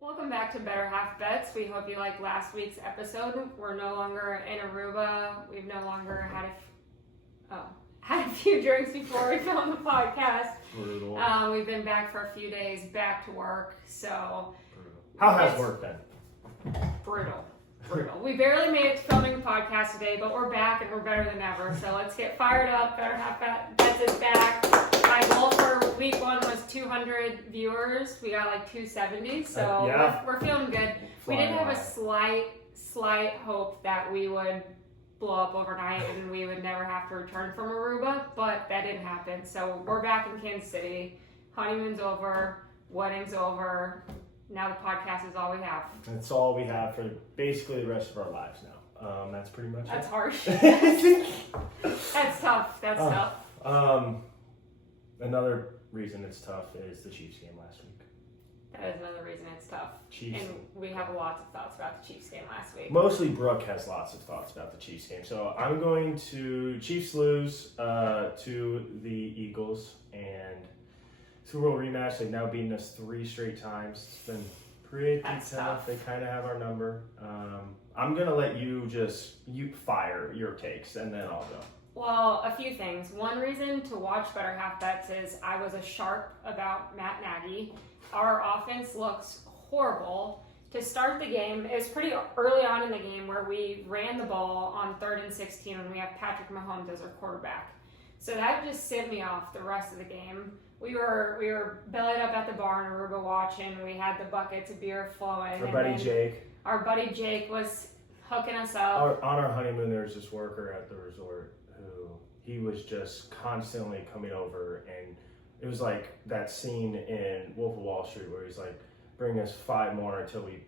Welcome back to Better Half Bets. We hope you liked last week's episode. We're no longer in Aruba. We've no longer had a few drinks before we filmed the podcast. Brutal. We've been back for a few days, back to work. So how has work been? Brutal. We barely made it to filming the podcast today, but we're back and we're better than ever. So let's get fired up. Better Half Bets is back. My goal for week 1 was 200 viewers. We got like 270, so we're feeling good. We did have a slight hope that we would blow up overnight and we would never have to return from Aruba, but that didn't happen. So we're back in Kansas City. Honeymoon's over. Wedding's over. Now the podcast is all we have. That's all we have for basically the rest of our lives now. That's pretty much That's it. harsh. That's tough. That's tough. Another reason it's tough is the Chiefs game last week. That is another reason it's tough. Chiefs. And we have lots of thoughts about the Chiefs game last week. Mostly Brooke has lots of thoughts about the Chiefs game. So I'm going to Chiefs lose to the Eagles and Super Bowl rematch. They've now beaten us 3 straight times. It's been pretty tough. They kind of have our number. I'm going to let you fire your takes and then I'll go. Well, a few things. One reason to watch Better Half Bets is I was a sharp about Matt Nagy. Our offense looks horrible. To start the game, it was pretty early on in the game where we ran the ball on 3rd and 16 when we have Patrick Mahomes as our quarterback. So that just sent me off the rest of the game. We were bellied up at the bar in Aruba watching. We had the buckets of beer flowing. Our buddy Jake was hooking us up. On our honeymoon, there was this worker at the resort who he was just constantly coming over, and it was like that scene in Wolf of Wall Street where he's like, bring us 5 more until we,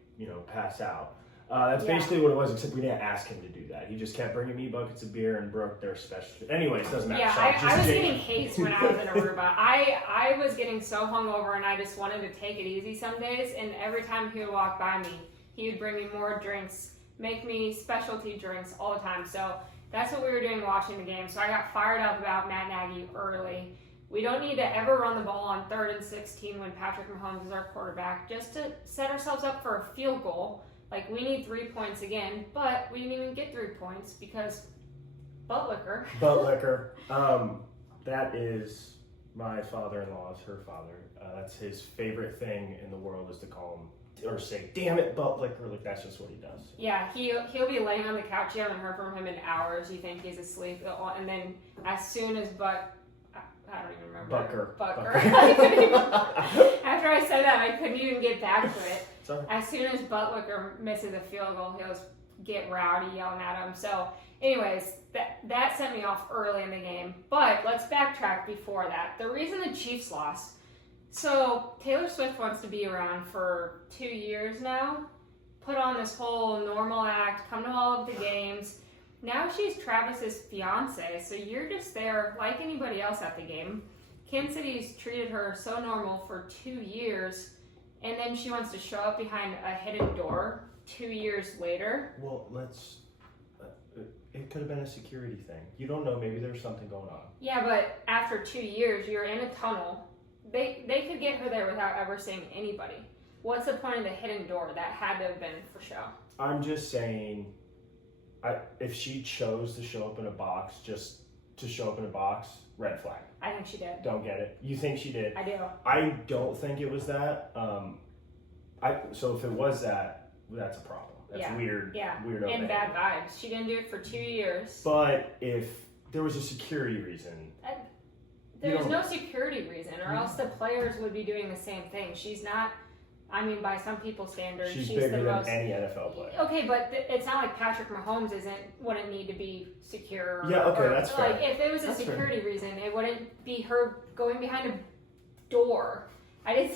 pass out. That's basically what it was, except we didn't ask him to do that. He just kept bringing me buckets of beer and Brooke their special. Anyways, doesn't matter. Yeah, I was getting hazed when I was in Aruba. I was getting so hungover and I just wanted to take it easy some days, and every time he would walk by me, he would bring me more drinks, make me specialty drinks all the time. So that's what we were doing watching the game. So I got fired up about Matt Nagy early. We don't need to ever run the ball on 3rd and 16 when Patrick Mahomes is our quarterback, just to set ourselves up for a field goal. Like, we need 3 points again, but we didn't even get 3 points because butt liquor. That is my father-in-law's, her father. That's his favorite thing in the world is to call him or say, damn it, butt liquor. Like, that's just what he does. Yeah, he'll be laying on the couch. You haven't heard from him in hours. You think he's asleep. And then as soon as I don't even remember. Bucker. After I said that, I couldn't even get back to it. Sorry. As soon as Butler misses a field goal, he'll get rowdy yelling at him. So, anyways, that sent me off early in the game. But let's backtrack before that. The reason the Chiefs lost. So, Taylor Swift wants to be around for 2 years now. Put on this whole normal act, come to all of the games. Now she's Travis's fiance, so you're just there like anybody else at the game. Kansas City's treated her so normal for 2 years, and then she wants to show up behind a hidden door 2 years later. Well, it could have been a security thing. You don't know, maybe there's something going on. Yeah, but after 2 years, you're in a tunnel. They could get her there without ever seeing anybody. What's the point of the hidden door? That had to have been for show. I'm just saying, if she chose to show up in a box, just to show up in a box, red flag. I think she did. Don't get it. You think she did? I do. I don't think it was that. So if it was that, that's a problem. That's weird. Yeah. Weird. And bad vibes. She didn't do it for 2 years. But if there was a security reason. There's no security reason, or else the players would be doing the same thing. She's not, by some people's standards, she's bigger the most, than any NFL player. Okay, but it's not like Patrick Mahomes wouldn't need to be secure. That's fair. Like, if there was a security reason, it wouldn't be her going behind a door. I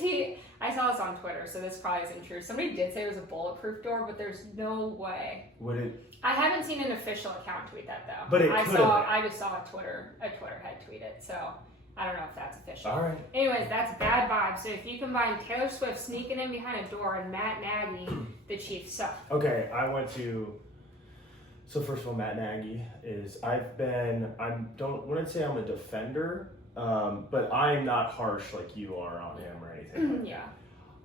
saw this on Twitter, so this probably isn't true. Somebody did say it was a bulletproof door, but there's no way. Would it? I haven't seen an official account tweet that though. But I just saw a Twitter head tweet it, so I don't know if that's official. All right. Anyways, that's bad vibes. So if you combine Taylor Swift sneaking in behind a door and Matt Nagy, the Chiefs suck. Okay, so first of all, Matt Nagy wouldn't say I'm a defender, but I'm not harsh like you are on him or anything. Yeah.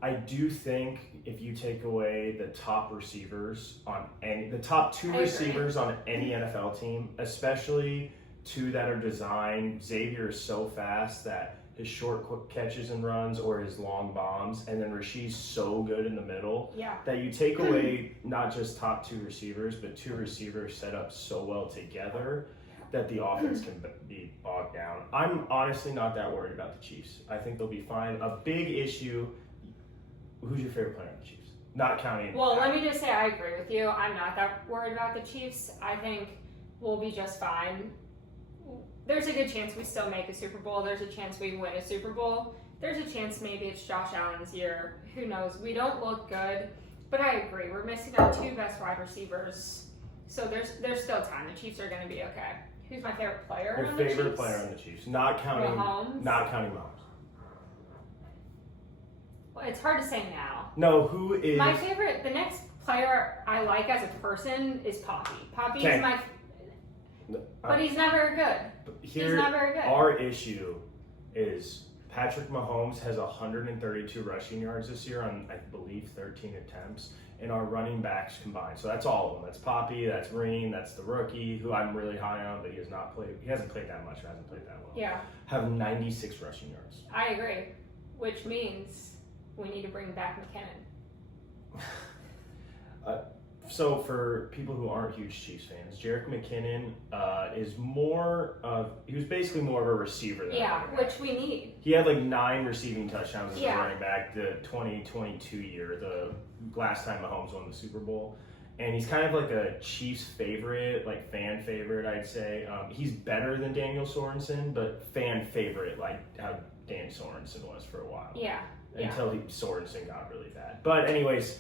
I do think if you take away the top receivers the top two receivers on any NFL team, especially two that are designed, Xavier is so fast that his short quick catches and runs or his long bombs, and then Rasheed's so good in the middle that you take away not just top two receivers, but two receivers set up so well together that the offense can be bogged down. I'm honestly not that worried about the Chiefs. I think they'll be fine. A big issue, who's your favorite player on the Chiefs? Not counting. Well, let me just say I agree with you. I'm not that worried about the Chiefs. I think we'll be just fine. There's a good chance we still make a Super Bowl. There's a chance we win a Super Bowl. There's a chance maybe it's Josh Allen's year. Who knows? We don't look good, but I agree. We're missing our two best wide receivers, so there's still time. The Chiefs are going to be okay. Who's my favorite player? Your favorite player on the Chiefs, not counting Mahomes. Well, it's hard to say now. No, who is my favorite? The next player I like as a person is Poppy. Poppy is my. But he's not very good. He's not very good. Our issue is Patrick Mahomes has 132 rushing yards this year on, I believe, 13 attempts, and our running backs combined. So that's all of them. That's Poppy, that's Green, that's the rookie, who I'm really high on, but he hasn't played that much, hasn't played that well. Yeah. Have 96 rushing yards. I agree, which means we need to bring back McKinnon. So for people who aren't huge Chiefs fans, Jerick McKinnon he was basically more of a receiver than a running back. Which we need. He had like 9 receiving touchdowns as a running back the 2022 year, the last time Mahomes won the Super Bowl. And he's kind of like a Chiefs favorite, like fan favorite, I'd say. He's better than Daniel Sorensen, but fan favorite, like how Dan Sorensen was for a while. Yeah. Until Sorensen got really bad. But anyways,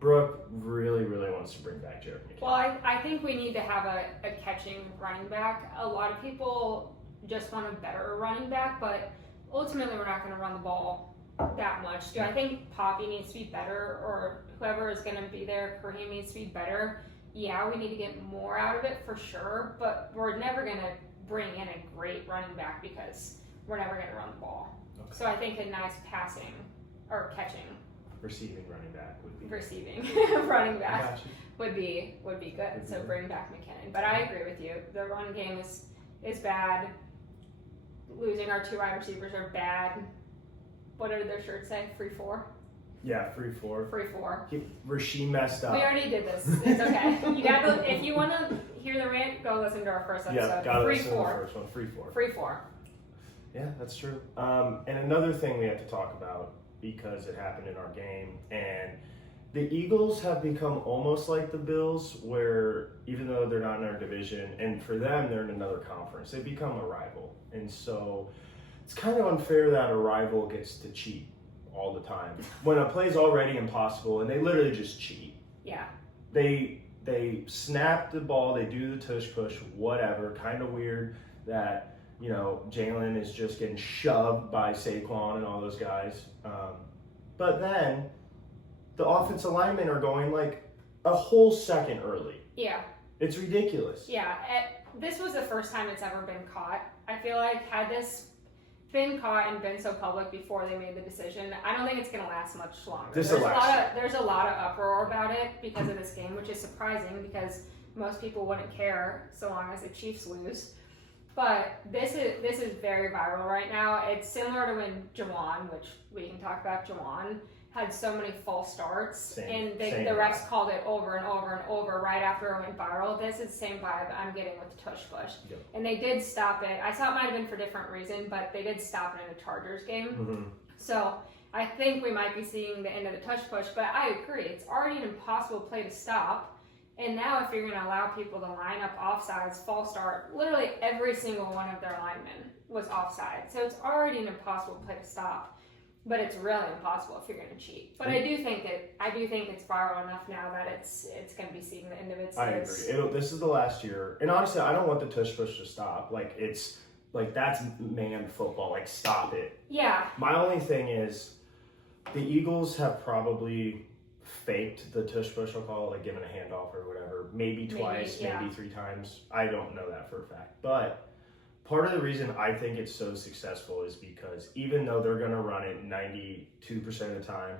Brooke really, really wants to bring back Jerick McKinnon. Well, I think we need to have a catching running back. A lot of people just want a better running back, but ultimately we're not going to run the ball that much. Do I think Poppy needs to be better, or whoever is going to be there, Kareem needs to be better? Yeah, we need to get more out of it for sure, but we're never going to bring in a great running back because we're never going to run the ball. Okay. So I think a nice passing or catching. Receiving running back would be running back would be good. So bring back McKinnon. But I agree with you. The run game is bad. Losing our 2 wide receivers are bad. What did their shirts say? Free 4? Yeah, free 4. Free 4. Rasheed messed up. We already did this. It's okay. If you want to hear the rant, go listen to our first episode. Yeah, gotta free listen 4. to the first one. Free 4. Free 4. Yeah, that's true. And another thing we have to talk about, because it happened in our game, and the Eagles have become almost like the Bills, where even though they're not in our division, and for them they're in another conference, they become a rival. And so it's kind of unfair that a rival gets to cheat all the time when a play's already impossible, and they literally just cheat. Yeah. They snap the ball, they do the tush push, whatever. Kind of weird that Jalen is just getting shoved by Saquon and all those guys. But then the offensive linemen are going like a whole second early. Yeah. It's ridiculous. Yeah. This was the first time it's ever been caught. I feel like had this been caught and been so public before they made the decision, I don't think it's going to last much longer. There's a lot of uproar about it because of this game, which is surprising because most people wouldn't care so long as the Chiefs lose. But this is very viral right now. It's similar to when Jawan, which we can talk about, Jawan had so many false starts, and the refs called it over and over and over right after it went viral. This is the same vibe I'm getting with the tush push. Yep. And they did stop it. I thought it might have been for a different reason, but they did stop it in the Chargers game. Mm-hmm. So I think we might be seeing the end of the tush push, but I agree. It's already an impossible play to stop. And now if you're going to allow people to line up offsides, false start, literally every single one of their linemen was offside. So it's already an impossible play to stop. But it's really impossible if you're going to cheat. But I do think it's viral enough now that it's going to be seeing the end of it. I agree. This is the last year, and honestly, I don't want the tush push to stop. Like that's man football. Like stop it. Yeah. My only thing is, the Eagles have probably faked the tush push. I'll call it, like giving a handoff or whatever. Maybe twice, maybe 3 times. I don't know that for a fact, but part of the reason I think it's so successful is because even though they're going to run it 92% of the time,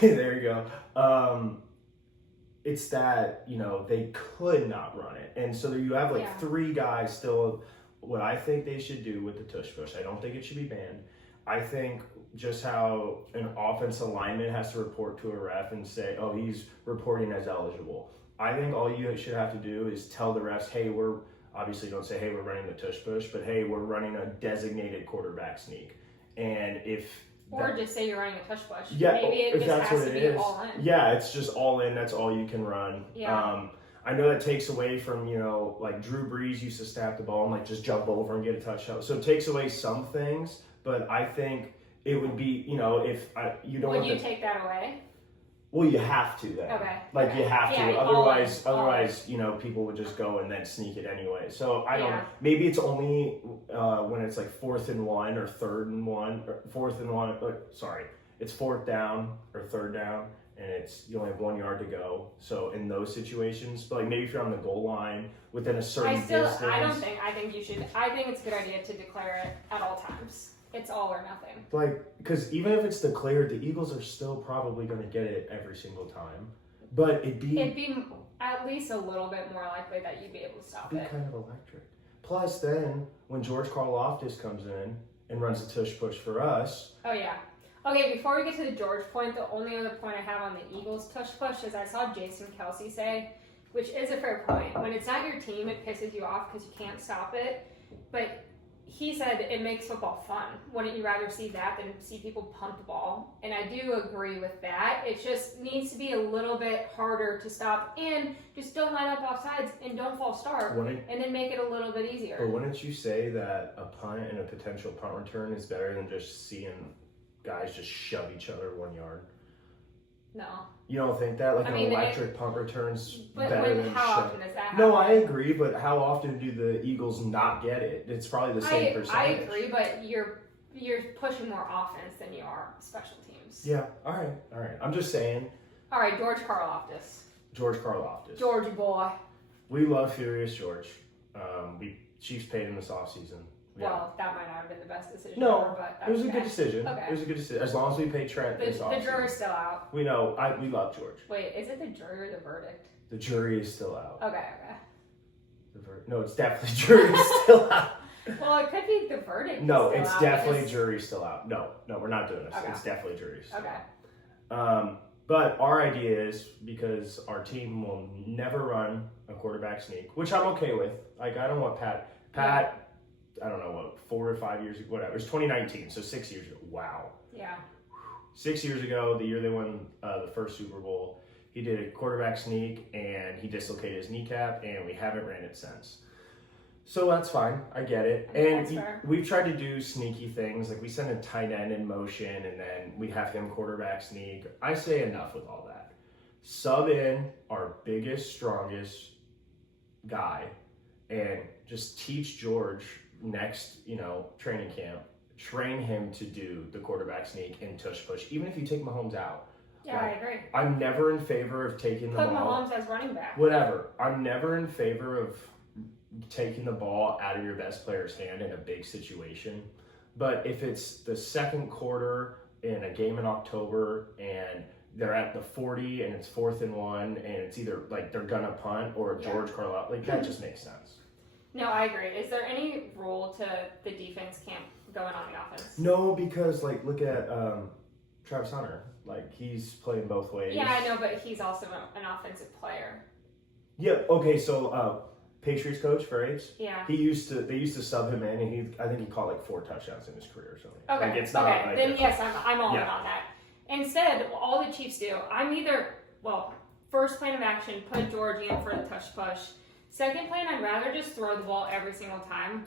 there you go. It's that, they could not run it. And so you have three guys still. What I think they should do with the tush push, I don't think it should be banned. I think just how an offensive lineman has to report to a ref and say, oh, he's reporting as eligible. I think all you should have to do is tell the refs, hey, obviously don't say, hey, we're running the tush push, but hey, we're running a designated quarterback sneak. And just say you're running a tush push. Yeah, maybe it just has to be all in. Yeah, it's just all in. That's all you can run. Yeah. I know that takes away from, like Drew Brees used to snap the ball and like just jump over and get a touchdown. So it takes away some things, but I think it would be, if you don't. Would you take that away? Well, you have to then. Okay. Like you have to. Yeah, Otherwise, people would just go and then sneak it anyway. So I don't know. Maybe it's only when it's like 4th and 1 or 3rd and 1 or 4th and 1. It's 4th down or 3rd down, and you only have 1 yard to go. So in those situations, but like maybe if you're on the goal line within a certain distance. I think you should. I think it's a good idea to declare it at all times. It's all or nothing. Because even if it's declared, the Eagles are still probably going to get it every single time. But it'd be at least a little bit more likely that you'd be able to stop it. It'd be kind of electric. Plus, then when George Karlaftis comes in and runs the tush push for us. Oh yeah. Okay, before we get to the George point, the only other point I have on the Eagles tush push is I saw Jason Kelsey say, which is a fair point. When it's not your team, it pisses you off because you can't stop it. But he said it makes football fun. Wouldn't you rather see that than see people punt the ball? And I do agree with that. It just needs to be a little bit harder to stop, and just don't line up off sides and don't false start, and then make it a little bit easier. But wouldn't you say that a punt and a potential punt return is better than just seeing guys just shove each other 1 yard? No. You don't think that? An electric punt return's better than how often does that happen? No, I agree, but how often do the Eagles not get it? It's probably the same percentage. I agree, but you're pushing more offense than you are special teams. Yeah, all right. I'm just saying. All right, George Karlaftis. George boy. We love Furious George. Chiefs paid him this offseason. Yeah. Well, that might not have been the best decision ever, but it was a good decision. Okay. It was a good decision. As long as we pay Trent this offseason. The jury's still out. We know. We love George. Wait, is it the jury or the verdict? The jury is still out. Okay. No, it's definitely jury is still out. Well, it could be the verdict. No, it's definitely jury still out. No, we're not doing this. Okay. It's definitely jury still out. But our idea is, because our team will never run a quarterback sneak, which I'm okay with. I don't want Pat, I don't know 4 or 5 years ago, whatever. It was 2019, so 6 years ago. Wow. Yeah. 6 years ago, the year they won the first Super Bowl, he did a quarterback sneak and he dislocated his kneecap, and we haven't ran it since. So that's fine. I get it. And we've tried to do sneaky things. Like we send a tight end in motion and then we have him quarterback sneak. I say enough with all that. Sub in our biggest, strongest guy and just teach George next, training camp. Train him to do the quarterback sneak and tush push, even if you take Mahomes out. Yeah, I agree. I'm never in favor of taking the ball. Put Mahomes as running back. Whatever. I'm never in favor of taking the ball out of your best player's hand in a big situation. But if it's the second quarter in a game in October and they're at the 40 and it's 4th and 1 and it's either like they're gonna punt or George Karlaftis, that just makes sense. No, I agree. Is there any rule to the defense can't go in on the offense? No, because look at Travis Hunter. He's playing both ways. Yeah, I know, but he's also an offensive player. Yeah. Okay. So Patriots coach for Ace. Yeah. They used to sub him in, and I think he caught 4 touchdowns in his career or something. Okay. It's not then yes, I'm all in on that. Instead, all the Chiefs do, first plan of action, put George in for the tush push. Second plan, I'd rather just throw the ball every single time.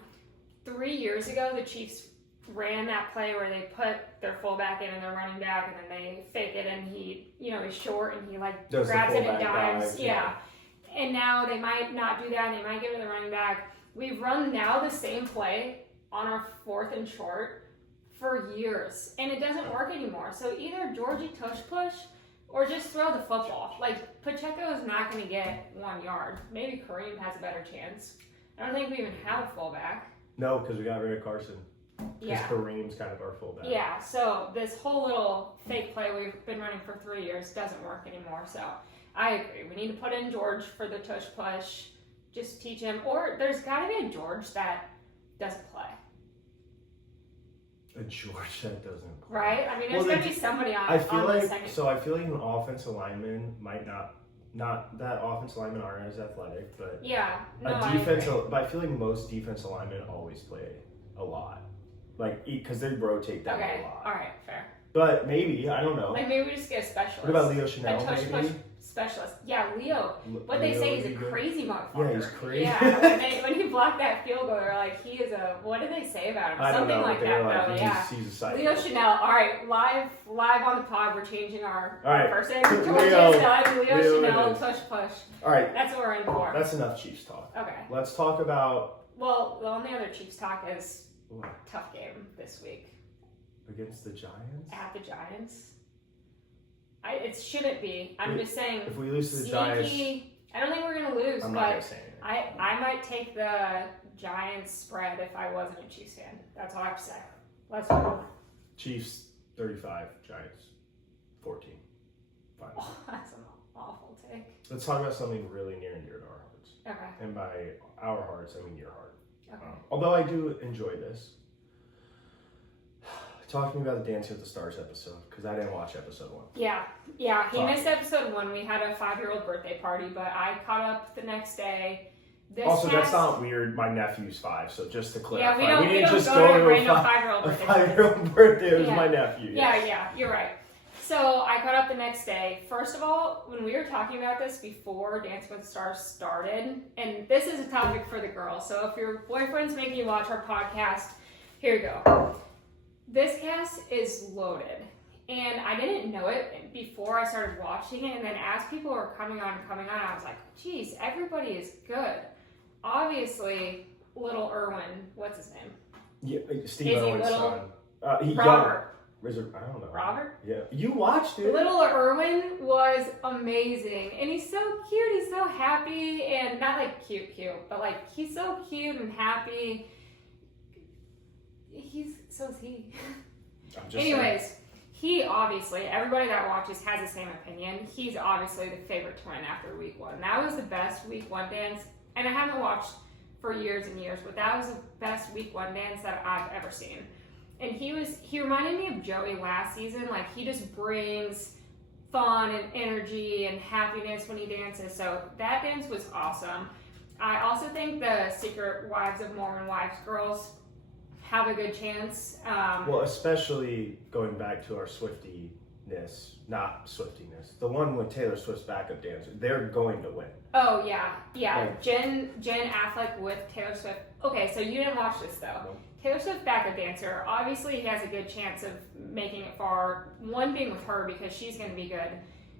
3 years ago, the Chiefs ran that play where they put their fullback in and their running back, and then they fake it, and he, he's short, and he grabs it and dives. Yeah. And now they might not do that. They might give it to the running back. We've run now the same play on our 4th and short for years, and it doesn't work anymore. So either Georgie tush push or just throw the football. Pacheco is not going to get 1 yard. Maybe Kareem has a better chance. I don't think we even have a fullback. No, because we got rid of Carson. Because Yeah. Kareem's kind of our fullback. Yeah, so this whole little fake play we've been running for 3 years doesn't work anymore. So I agree. We need to put in George for the tush push. Just teach him. Or there's got to be a George that doesn't play. A George that doesn't play. Right? I mean, there's got to be somebody on, I feel on like the second. so. I feel like an offensive lineman might not that offensive linemen aren't as athletic, but Yeah. No, a defensive. But I feel like most defensive linemen always play a lot, like because they rotate that Okay. a lot. All right. Fair. But maybe I don't know. Like maybe we just get a specialist. What about Leo A Chanel? tush push Maybe. specialist. Yeah, Leo. What they say Leo he's a would be good. crazy motherfucker. Yeah, he's crazy. Yeah, when he blocked that field goal, they're like, he is a. What did they say about him? I don't Something know. like They're that, though. like, Yeah. he's a psycho. Leo Chanel. All right, live on the pod. We're changing our All right. person. Leo- Georgia Stud, Leo Leo Chanel, it is. tush push. All right, That's what we're in for. that's enough Chiefs talk. Okay. Let's talk about Well, the only other Chiefs talk is what, tough game this week against the Giants. at the Giants. It shouldn't be. I'm just saying. If we lose to the Sneaky. Giants, I don't think we're gonna lose, I'm not but gonna say anything. I might take the Giants spread if I wasn't a Chiefs fan. That's all I have to say. Let's go. Chiefs 35, Giants 14. Fine. Oh, that's an awful take. Let's talk about something really near and dear to our hearts. Okay. And by our hearts, I mean your heart. Okay. Although I do enjoy this. Talk to me about the Dancing with the Stars episode, because I didn't watch episode 1. Yeah. He Talk. missed episode 1. We had a 5-year-old birthday party, but I caught up the next day. Also, that's not weird. My nephew's 5, so just to clarify. Yeah, we didn't don't just go to a to random a 5-year-old a birthday party. 5-year-old birthday. It was Yeah. my nephew. Yes. Yeah, you're right. So I caught up the next day. First of all, when we were talking about this before Dancing with the Stars started, and this is a topic for the girls, so if your boyfriend's making you watch our podcast, here you go. This cast is loaded. And I didn't know it before I started watching it, and then as people were coming on, I was like, geez, everybody is good. Obviously, little Irwin, what's his name? Yeah, Steve Is he Owen's little? son. Robert. I don't know. Robert? Yeah. You watched it. Little Irwin was amazing, and he's so cute. He's so happy, and not like cute, but like he's so cute and happy. So is he. I'm just Anyways, he obviously, everybody that watches has the same opinion. He's obviously the favorite to win after week 1. That was the best week 1 dance, and I haven't watched for years and years, but that was the best week 1 dance that I've ever seen. And he reminded me of Joey last season. Like, he just brings fun and energy and happiness when he dances. So that dance was awesome. I also think the Secret Wives of Mormon Wives girls have a good chance. Well, especially going back to our not Swiftiness, the one with Taylor Swift's backup dancer, they're going to win. Oh, yeah. Like- Jen Affleck with Taylor Swift. Okay, so you didn't watch this, though. Nope. Taylor Swift backup dancer, obviously he has a good chance of making it far. One being with her because she's going to be good.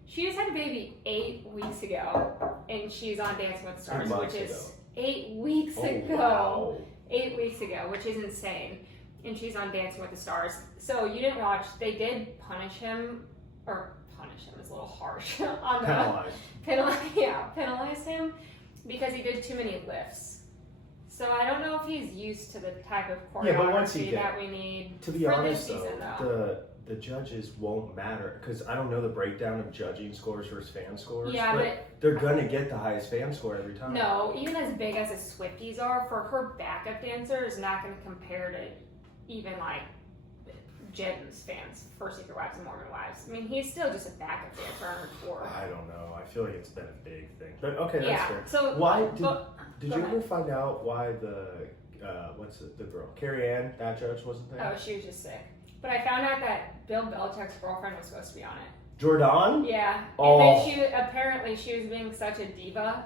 She just had a baby 8 weeks ago, and she's on Dancing with the Stars, 8 months which is ago. 8 weeks Oh, ago. wow. 8 weeks ago, which is insane. And she's on Dancing with the Stars. So you didn't watch. They did punish him is a little harsh on the penalize him because he did too many lifts. So I don't know if he's used to the type of Yeah, but once he choreography did- that we need To be for honest, this season, though, the judges won't matter because I don't know the breakdown of judging scores versus fan scores. Yeah, but they're gonna get the highest fan score every time. no, even as big as the Swifties are, for her backup dancer is not going to compare to even like Jen's fans for Secret Wives and Mormon Wives. I mean, he's still just a backup dancer on her tour. I don't know. I feel like it's been a big thing. But okay, that's Yeah. fair. So Why did go you ahead. ever find out why the girl Carrie Ann, that judge wasn't there? Oh, she was just sick. But I found out that Bill Belichick's girlfriend was supposed to be on it. Jordan? Yeah. Oh. And then she was being such a diva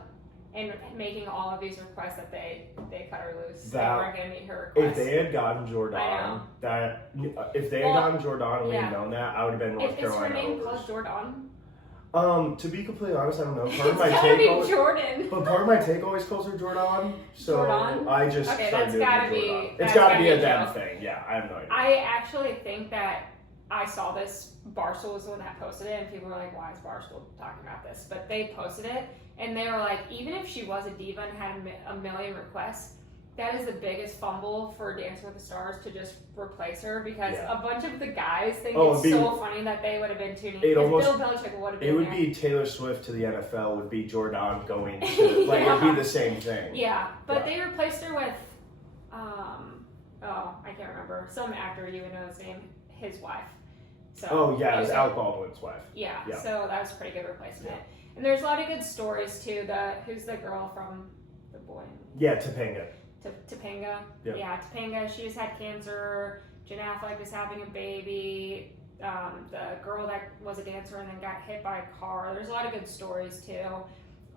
and making all of these requests that they cut her loose. They That- weren't going to meet her If requests. they had gotten Jordan, I know. if they had Well, gotten Jordan and we yeah. had known that, I would have been North Is her Carolina name over. called Jordan? To be completely honest, I don't know. Part It's of my gotta take be always, Jordan. but part of my take always calls her Jordan. So Jordan? I just Okay, started that's doing gotta it be- Jordan. It's that's got to gotta be be a a damn joke. thing. Yeah, I have no idea. I actually think that I saw this. Barstool was the one that posted it, and people were like, why is Barstool talking about this? But they posted it, and they were like, even if she was a diva and had a million requests, that is the biggest fumble for Dancing with the Stars to just replace her because Yeah. a bunch of the guys think Oh, it's so funny that they would have been tuning in. It Bill Belichick would have been It would there. be Taylor Swift to the NFL, would be Jordan going to, like, Yeah. it'd be the same thing. Yeah, but Yeah. they replaced her with, I can't remember, some actor you would know his name, his wife. So Oh, yeah, it was Alec Baldwin's wife. Yeah, Yeah. so that was a pretty good replacement. Yeah. And there's a lot of good stories too. Who's the girl from The Boy? Yeah, Topanga. Topanga. Yep. Yeah, Topanga. She just had cancer. Jen Affleck is having a baby. The girl that was a dancer and then got hit by a car. There's a lot of good stories too.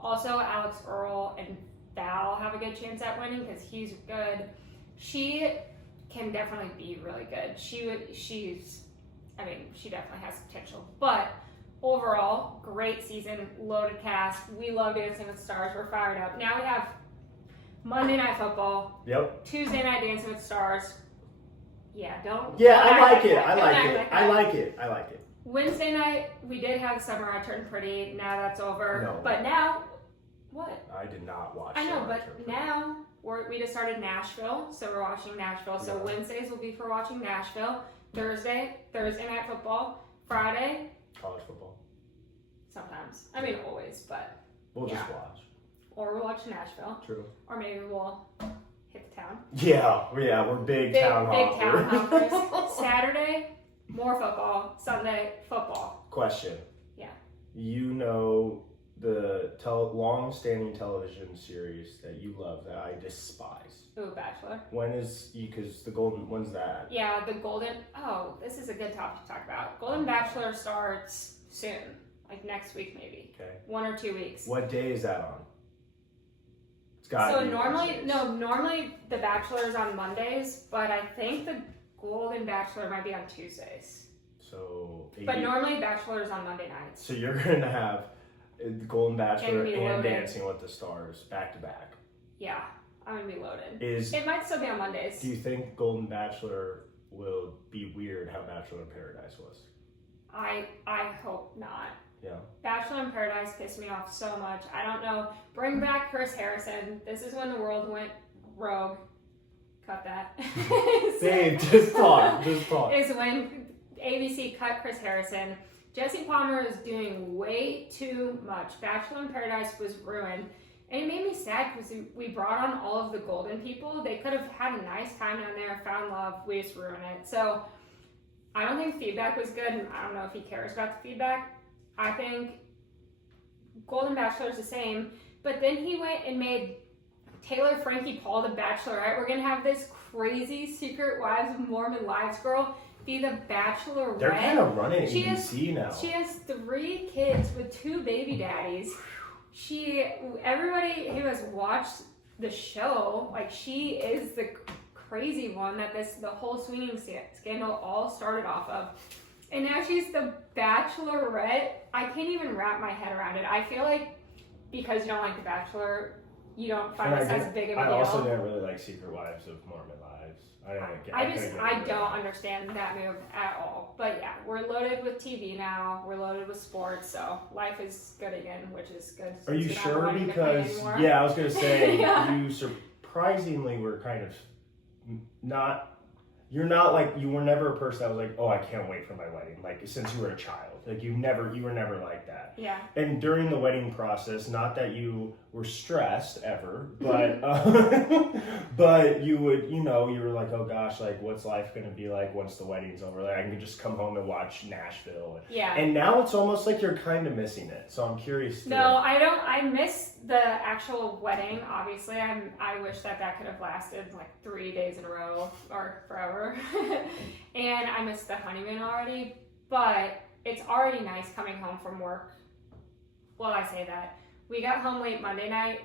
Also, Alex Earl and Val have a good chance at winning because he's good. She can definitely be really good. She definitely has potential. But overall, great season, loaded cast. We love Dancing with the Stars. We're fired up. Now we have Monday Night Football. Yep. Tuesday night Dancing with the Stars. Yeah, Yeah, don't I act like it. that. I Don't like act it. like I that. like it. I like it. Wednesday night, we did have Summer I Turned Pretty. Now that's over. No. But now, what? I did not watch I know, Summer but Turn Pretty. now we just started Nashville, so we're watching Nashville. So Yeah. Wednesdays will be for watching Nashville. Thursday night football. Friday, College football. sometimes. I mean, always, but. We'll just Yeah. watch. Or we'll watch Nashville. True. Or maybe we'll hit the town. Yeah, we're big town Big town hoppers. hoppers. Saturday, more football. Sunday, football. Question. Yeah. You know the long-standing television series that you love that I despise. Ooh, Bachelor. When's that? Yeah, this is a good topic to talk about. Golden Bachelor starts soon. Like next week maybe. Okay. 1 or 2 weeks. What day is that on? It's gotta So be normally the Bachelor is on Mondays, but I think the Golden Bachelor might be on Tuesdays. So. But normally Bachelor is on Monday nights. So you're gonna have the Golden Bachelor And be and loaded. Dancing with the Stars back to back. Yeah, I'm gonna be loaded. Is It might still be on Mondays. Do you think Golden Bachelor will be weird how Bachelor in Paradise was? I hope not. Yeah. Bachelor in Paradise pissed me off so much. I don't know. Bring back Chris Harrison. This is when the world went rogue. Cut that. Babe, just talk. Just talk. Is when ABC cut Chris Harrison. Jesse Palmer is doing way too much. Bachelor in Paradise was ruined. And it made me sad because we brought on all of the golden people. They could have had a nice time down there, found love. We just ruined it. So I don't think feedback was good. And I don't know if he cares about the feedback. I think Golden Bachelor is the same. But then he went and made Taylor Frankie Paul the Bachelorette. We're going to have this crazy Secret Wives of Mormon Lives girl be the Bachelorette. They're kind of running She ABC now. She has 3 kids with 2 baby daddies. Everybody who has watched the show, like she is the crazy one that the whole swinging scandal all started off of. And now she's the Bachelorette. I can't even wrap my head around it. I feel like because you don't like The Bachelor, you don't find this as big of a deal. I also didn't really like Secret Wives of Mormon Lives. I don't understand that move at all. But yeah, we're loaded with TV now. We're loaded with sports, so life is good again, which is good. Are you since we don't have sure? money to pay Because anymore. yeah, I was gonna say Yeah. you surprisingly were kind of not. You're not like you were never a person that was like, oh, I can't wait for my wedding. Like since you were a child, like you were never like that. Yeah. And during the wedding process, not that you were stressed ever, but but you would, you were like, oh gosh, like what's life gonna be like once the wedding's over? Like I can just come home and watch Nashville. Yeah. And now it's almost like you're kind of missing it. So I'm curious. No, I don't. I miss the actual wedding. Obviously, I wish that could have lasted like 3 days in a row or forever. And I miss the honeymoon already. But it's already nice coming home from work. Well, I say that we got home late Monday night.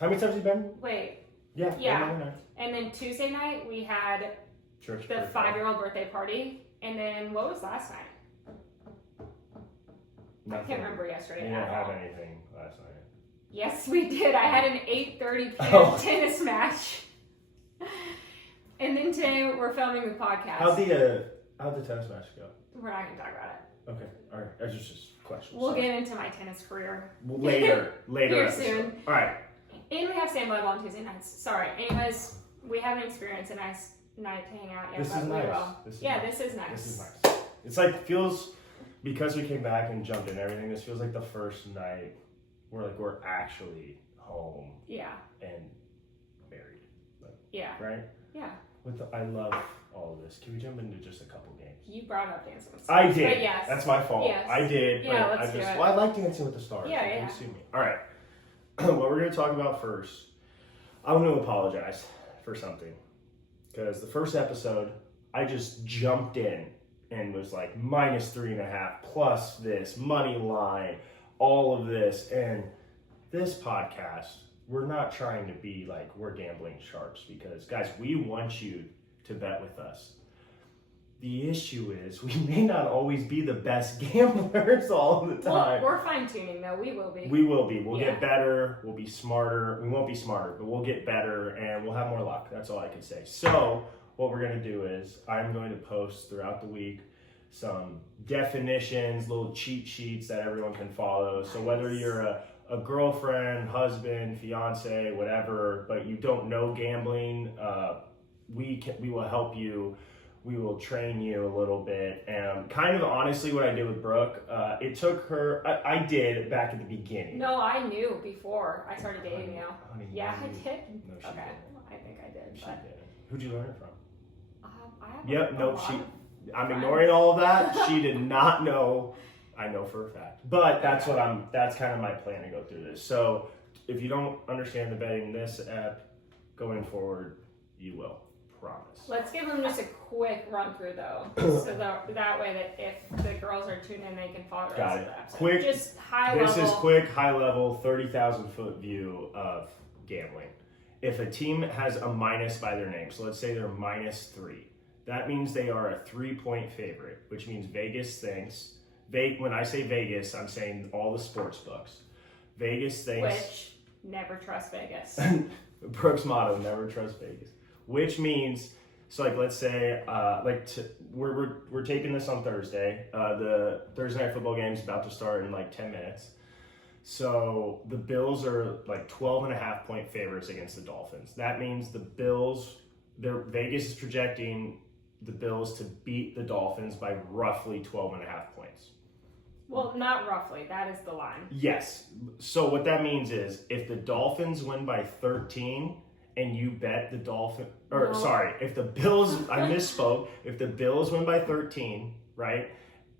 How many times have you been? Wait. Yeah. Yeah. And then Tuesday night we had Church the birthday. 5-year-old birthday party. And then what was last night? Nothing. I can't remember yesterday. You didn't at have all. anything last night. Yes, we did. I had an 8:30 p.m. Oh. tennis match. And then today we're filming the podcast. How'd the tennis match go? We're not going to talk about it. Okay. All right. That's just questions. We'll Sorry. get into my tennis career later. here episode. soon. All right. And we have sand volleyball on Tuesday nights. Sorry. Anyways, we haven't experienced a nice night to hang out yet. This is we nice. will. This is This is nice. This is nice. It's like feels because we came back and jumped in everything. This feels like the first night where we're actually home. Yeah. And married. Yeah. Right. Yeah. I love all of this. Can we jump into just a couple games? You brought up Dancing with the I Stars. did. But yes. That's my fault. Yes. I did. Yeah, but let's do it. Well, I like Dancing with the Stars. Yeah, yeah. Don't sue me. All right. What we're going to talk about first, I want to apologize for something. Because the first episode, I just jumped in and was like -3.5 plus this, money line, all of this. And this podcast, we're not trying to be like we're gambling sharps because, guys, we want you to bet with us. The issue is we may not always be the best gamblers all the time. We're fine-tuning, though. We will be. We will be. We'll get better. We'll be smarter. We won't be smarter, but we'll get better, and we'll have more luck. That's all I can say. So what we're going to do is I'm going to post throughout the week some definitions, little cheat sheets that everyone can follow. So whether you're a girlfriend, husband, fiance, whatever, but you don't know gambling, we will help you. We will train you a little bit. And kind of honestly what I did with Brooke, it took her, I did back at the beginning. No, I knew before I started dating you. Honey, Yeah, I you- did. No, she Okay, didn't. I think I did. She But, did. Who'd you learn it from? I have Yep, a nope, lot she, of I'm friends. ignoring all of that. She did not know. I know for a fact. But that's kind of my plan to go through this. So if you don't understand the betting this app going forward, you will. Promise. Let's give them just a quick run through though, so that way that if the girls are tuned in, they can follow the Got rest it. of the episode. Quick. Just high level. This is quick, high level, 30,000 foot view of gambling. If a team has a minus by their name, so let's say they're -3, that means they are a 3-point favorite, which means Vegas thinks, when I say Vegas, I'm saying all the sports books. Vegas thinks. Which, never trust Vegas. Brooke's motto, never trust Vegas. Which means, so let's say, we're taping this on Thursday. The Thursday night football game is about to start in 10 minutes. So the Bills are 12.5 point favorites against the Dolphins. That means the Bills, Vegas is projecting the Bills to beat the Dolphins by roughly 12.5 points. Well, not roughly. That is the line. Yes. So what that means is if the Dolphins win by 13 and you bet the if the Bills, I misspoke, if the Bills win by 13, right,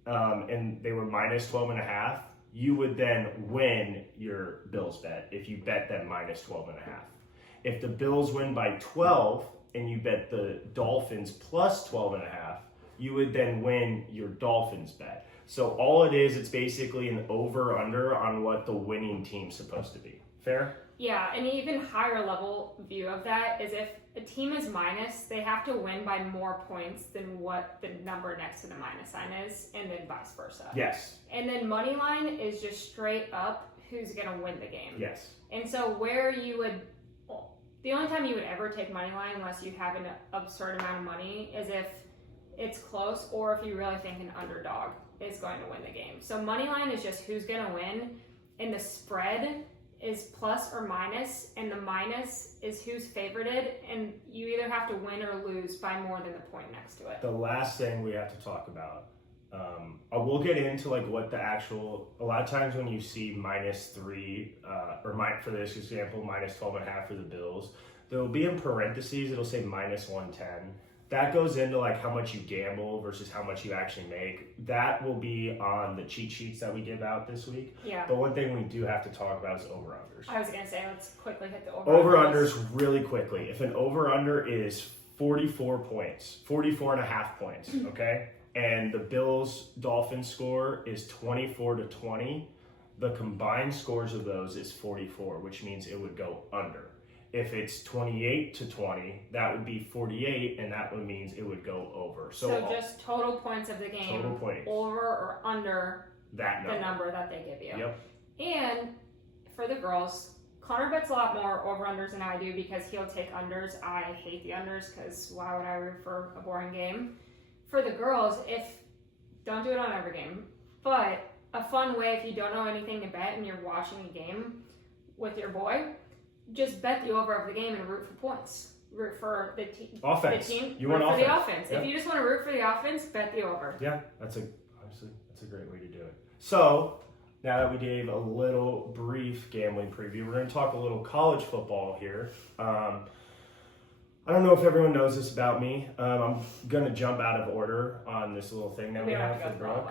and they were -12.5, you would then win your Bills bet if you bet them -12.5. If the Bills win by 12 and you bet the Dolphins plus 12.5, you would then win your Dolphins bet. So all it is, it's basically an over-under on what the winning team's supposed to be. Fair? Yeah, an even higher level view of that is if a team is minus, they have to win by more points than what the number next to the minus sign is, and then vice versa. Yes. And then money line is just straight up who's going to win the game. Yes. And so the only time you would ever take money line unless you have an absurd amount of money is if it's close or if you really think an underdog is going to win the game. So money line is just who's going to win, and the spread is plus or minus, and the minus is who's favorited, and you either have to win or lose by more than the point next to it. The last thing we have to talk about, we'll get into what the actual, a lot of times when you see -3, for this example, -12.5 for the Bills, there will be in parentheses, it'll say -110. That goes into how much you gamble versus how much you actually make. That will be on the cheat sheets that we give out this week. Yeah. But one thing we do have to talk about is over-unders. I was going to say, let's quickly hit the Over-unders really quickly. If an over-under is 44 points, 44.5 points, okay? And the Bills-Dolphins score is 24-20, the combined scores of those is 44, which means it would go under. If it's 28-20, that would be 48, and that means it would go over. So just total points of the game, total points, over or under that number. the number that they give you. Yep. And for the girls, Connor bets a lot more over-unders than I do because he'll take unders. I hate the unders because why would I root for a boring game? For the girls, don't do it on every game, but a fun way if you don't know anything to bet and you're watching a game with your boy, just bet the over of the game and root for points. Root for the team. Offense. The team. You root want for the offense. offense. Yeah. If you just want to root for the offense, bet the over. Yeah, that's a great way to do it. So now that we gave a little brief gambling preview, we're going to talk a little college football here. I don't know if everyone knows this about me. I'm going to jump out of order on this little thing that we have for Brooke.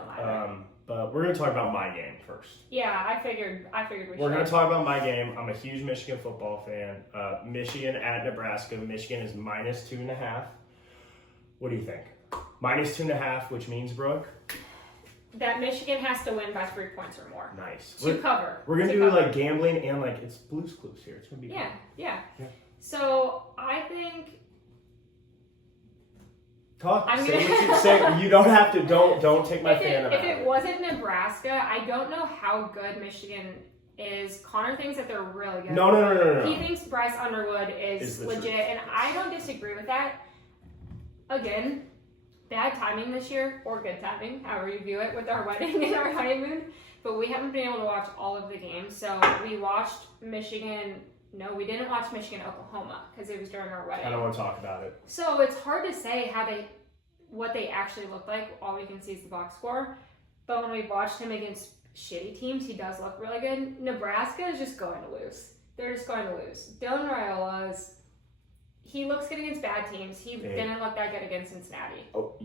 But we're going to talk about my game first. Yeah, I figured we should. We're going to talk about my game. I'm a huge Michigan football fan. Michigan at Nebraska. Michigan is minus 2.5. What do you think? Minus 2.5, which means, Brooke? That Michigan has to win by 3 points or more. Nice. To cover. We're going to do like gambling and like it's Blue's Clues here. It's going to be yeah, fun. yeah. Yeah. So I think talk. Say what you say. You don't have to. Don't take my fan if about it wasn't Nebraska, I don't know how good Michigan is. Connor thinks that they're really good. No. He thinks Bryce Underwood is legit, truth. and I don't disagree with that. Again, bad timing this year, or good timing, however you view it, with our wedding and our honeymoon. But we haven't been able to watch all of the games. So we watched Michigan. No, we didn't watch Michigan-Oklahoma because it was during our wedding. I don't want to talk about it. So it's hard to say what they actually look like. All we can see is the box score. But when we've watched him against shitty teams, he does look really good. Nebraska is just going to lose. They're just going to lose. Dylan Raiola he looks good against bad teams. He didn't look that good against Cincinnati. Oh,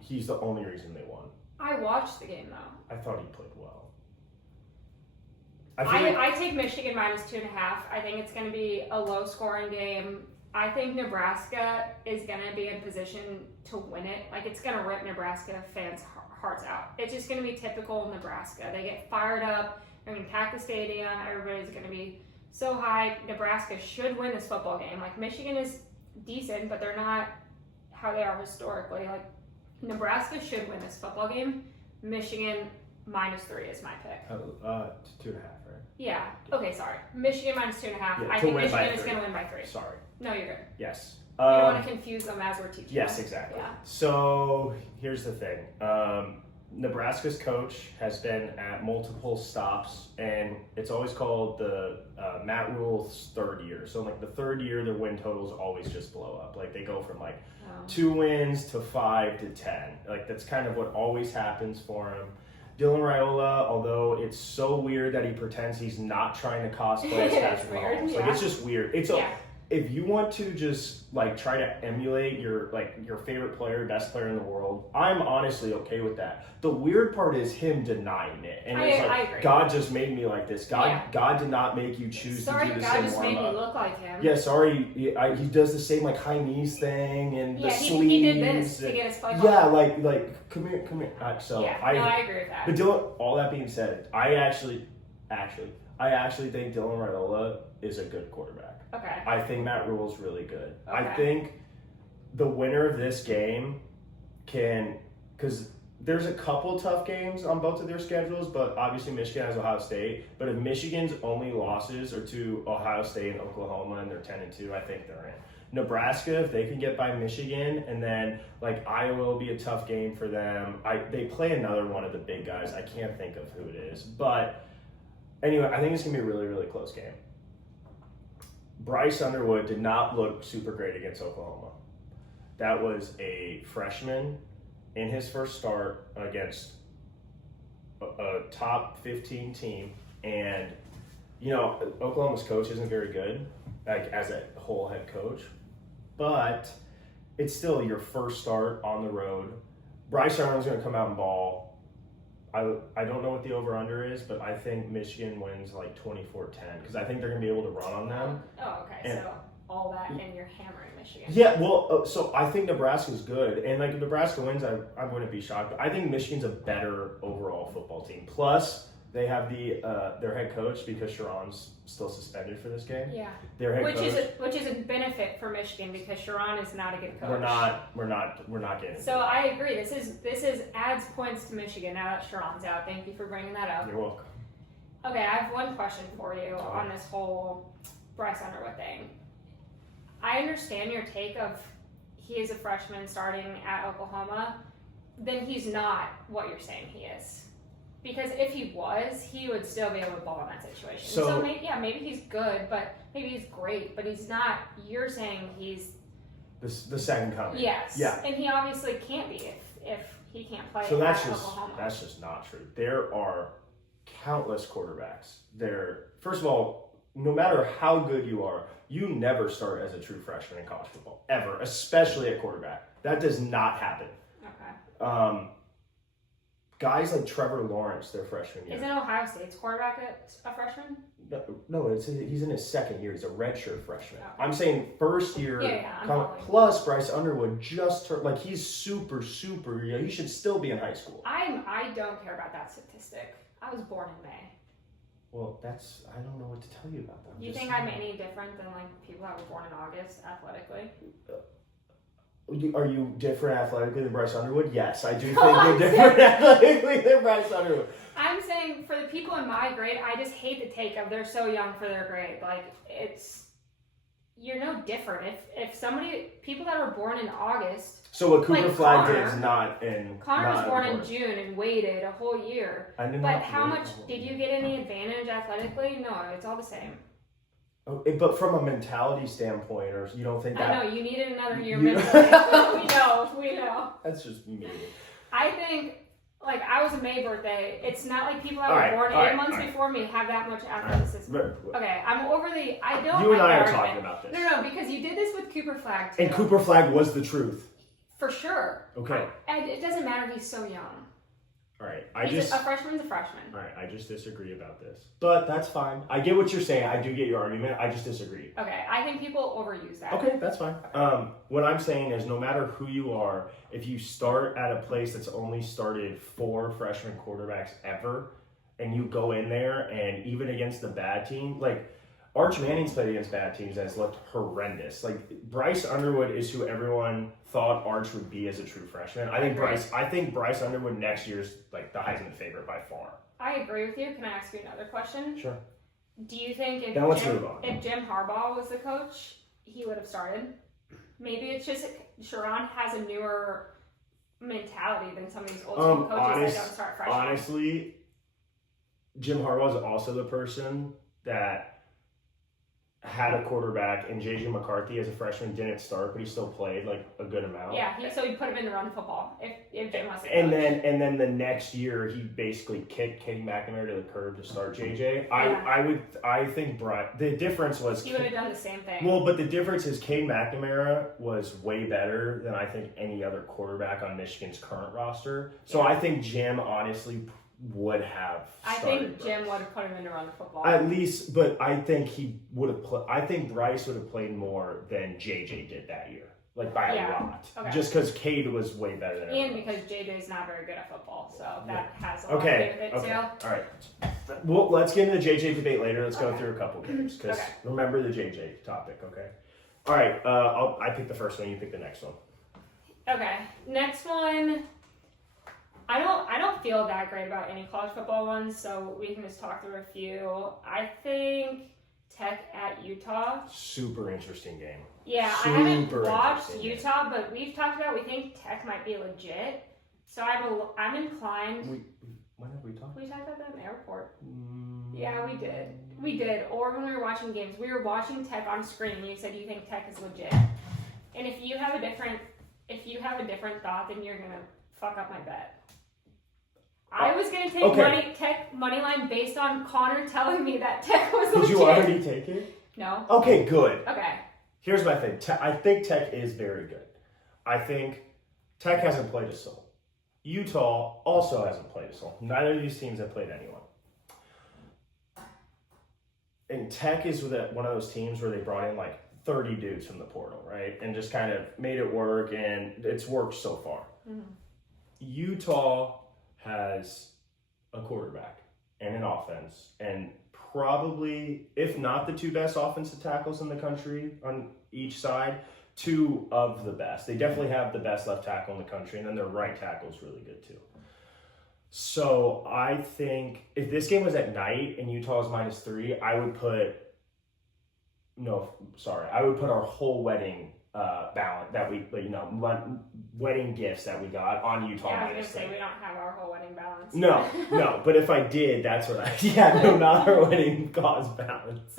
he's the only reason they won. I watched the game though. I thought he played well. I take Michigan minus 2.5. I think it's going to be a low-scoring game. I think Nebraska is going to be in position to win it. Like, it's going to rip Nebraska fans' hearts out. It's just going to be typical Nebraska. They get fired up. They're going to pack the stadium. Everybody's going to be so high. Nebraska should win this football game. Like, Michigan is decent, but they're not how they are historically. Like, Nebraska should win this football game. Michigan minus 3 is my pick. 2.5, right? Yeah. Okay, sorry. Michigan minus 2.5. Yeah, I think Michigan is going to win by 3. Sorry. No, you're good. Yes. You don't want to confuse them as we're teaching. Yes, them. exactly. Yeah. So here's the thing. Nebraska's coach has been at multiple stops, and it's always called the Matt Rule's third year. So like the third year, their win totals always just blow up. Like they go from like 2 wins to 5 to 10. Like that's kind of what always happens for him. Dylan Raiola, although it's so weird that he pretends he's not trying to cosplay as Patrick Mahomes. Like it's just weird. If you want to just like try to emulate your favorite player, best player in the world, I'm honestly okay with that. The weird part is him denying it, and it's like I agree. God just made me like this. God did not make you choose to do the same warm-up. Sorry, God just made me look like him. Yeah, sorry. He does the same like high knees thing and the sleeves. He did this to get his fight. Yeah, like come here. I agree with that. But Dylan, all that being said, I actually think Dylan Raiola is a good quarterback. Okay. I think Matt Rule's really good. Okay. I think the winner of this game because there's a couple tough games on both of their schedules, but obviously Michigan has Ohio State. But if Michigan's only losses are to Ohio State and Oklahoma and they're 10-2, I think they're in. Nebraska, if they can get by Michigan, and then like Iowa will be a tough game for them. They play another one of the big guys. I can't think of who it is, but anyway, I think it's gonna be a really, really close game. Bryce Underwood did not look super great against Oklahoma. That was a freshman in his first start against a top 15 team, and Oklahoma's coach isn't very good, like as a whole head coach, but it's still your first start on the road. Bryce Underwood's going to come out and ball. I don't know what the over-under is, but I think Michigan wins like 24-10 because I think they're going to be able to run on them. Oh, okay. And so all that, and you're hammering Michigan. Yeah, well, so I think Nebraska's good, and like if Nebraska wins, I wouldn't be shocked. But I think Michigan's a better overall football team. Plus, they have their head coach because Sharon's still suspended for this game. Yeah, their head coach, which is a benefit for Michigan because Sharon is not a good coach. We're not getting. So I agree. This is adds points to Michigan now that Sharon's out. Thank you for bringing that up. You're welcome. Okay, I have one question for you on this whole Bryce Underwood thing. I understand your take of he is a freshman starting at Oklahoma. Then he's not what you're saying he is. Because if he was, he would still be able to ball in that situation. So So maybe he's good, but maybe he's great, but he's not. You're saying he's the second coming. yes, Yeah. and he obviously can't be if he can't play. So at Oklahoma. that's just not true. There are countless quarterbacks. First of all, no matter how good you are, you never start as a true freshman in college football ever, especially at quarterback. That does not happen. Okay. Guys like Trevor Lawrence, their freshman year. Isn't Ohio State's quarterback a freshman? No, he's in his second year. He's a redshirt freshman. Okay. I'm saying first year. I'm following. Plus, Bryce Underwood just turned, like, he's super. He should still be in high school. I don't care about that statistic. I was born in May. Well, I don't know what to tell you about that. You think I'm any different than like people that were born in August athletically? Are you different athletically than Bryce Underwood? Yes, I do think you're different athletically than Bryce Underwood. I'm saying for the people in my grade, I just hate the take of they're so young for their grade. Like, you're no different. If people that were born in August. So what Cooper like Flag Connor, did is not in. Connor was born in June and waited a whole year. But how much did you get any advantage athletically? No, it's all the same. But from a mentality standpoint, or you don't think that? I know, you needed another year mentally. we know. That's just me. I think, like, I was a May birthday. It's not like people that were born 8 months before me have that much athleticism. Okay, I'm overly. I don't. You and I are argument. talking about this. No, because you did this with Cooper Flag too. And Cooper Flag was the truth. For sure. Okay. And it doesn't matter. He's so young. All right, a freshman's a freshman. All right, I just disagree about this, but that's fine. I get what you're saying. I do get your argument. I just disagree. Okay, I think people overuse that. Okay, that's fine. What I'm saying is, no matter who you are, if you start at a place that's only started 4 freshman quarterbacks ever, and you go in there and even against the bad team, like Arch Manning's played against bad teams and has looked horrendous. Like Bryce Underwood is who everyone thought Arch would be as a true freshman. I think Bryce Underwood next year is like the Heisman favorite by far. I agree with you. Can I ask you another question? Sure. Do you think if Jim Harbaugh was the coach, he would have started? Maybe it's just Sharon has a newer mentality than some of these old school coaches that don't start freshmen. Honestly, Jim Harbaugh is also the person that had a quarterback, and J.J. McCarthy as a freshman didn't start, but he still played like a good amount. Yeah, so he put him in to run football if Jim was the coach. And then the next year he basically kicked Kenny McNamara to the curb to start JJ. Yeah. I think the difference was he would have done the same thing. Well, but the difference is Cade McNamara was way better than I think any other quarterback on Michigan's current roster. So I think Jim honestly would have started Jim would have put him in to run the football. At least, but I think he would have I think Bryce would have played more than JJ did that year. Like by a lot. Okay. Just because Cade was way better than everyone. And because JJ's not very good at football, so that has a lot to do with it too. All right. Well, let's get into the JJ debate later. Let's go through a couple games because remember the JJ topic, okay? All right. I pick the first one. You pick the next one. Okay. Next one. I don't feel that great about any college football ones, so we can just talk through a few. I think Tech at Utah. Super interesting game. Yeah, I haven't watched Utah, but we've talked about we think Tech might be legit. So I'm inclined. When have we talked? We talked about that in the airport. Yeah, we did. We did. Or when we were watching games, we were watching Tech on screen, and you said you think Tech is legit. And if you have a different thought, then you're gonna fuck up my bet. I was going to take Tech money line based on Connor telling me that Tech was legit. Did you already take it? No. Okay, good. Okay. Here's my thing. I think Tech is very good. I think Tech hasn't played a soul. Utah also hasn't played a soul. Neither of these teams have played anyone. And Tech is one of those teams where they brought in like 30 dudes from the portal, right? And just kind of made it work, and it's worked so far. Mm-hmm. Utah has a quarterback and an offense, and probably, if not the 2 best offensive tackles in the country on each side, 2 of the best. They definitely have the best left tackle in the country, and then their right tackle is really good too. So I think if this game was at night and Utah was -3, I would put our whole wedding balance that we, wedding gifts that we got on Utah. Yeah, I was gonna say we don't have our whole wedding balance. No, but if I did, that's what not our wedding cost balance.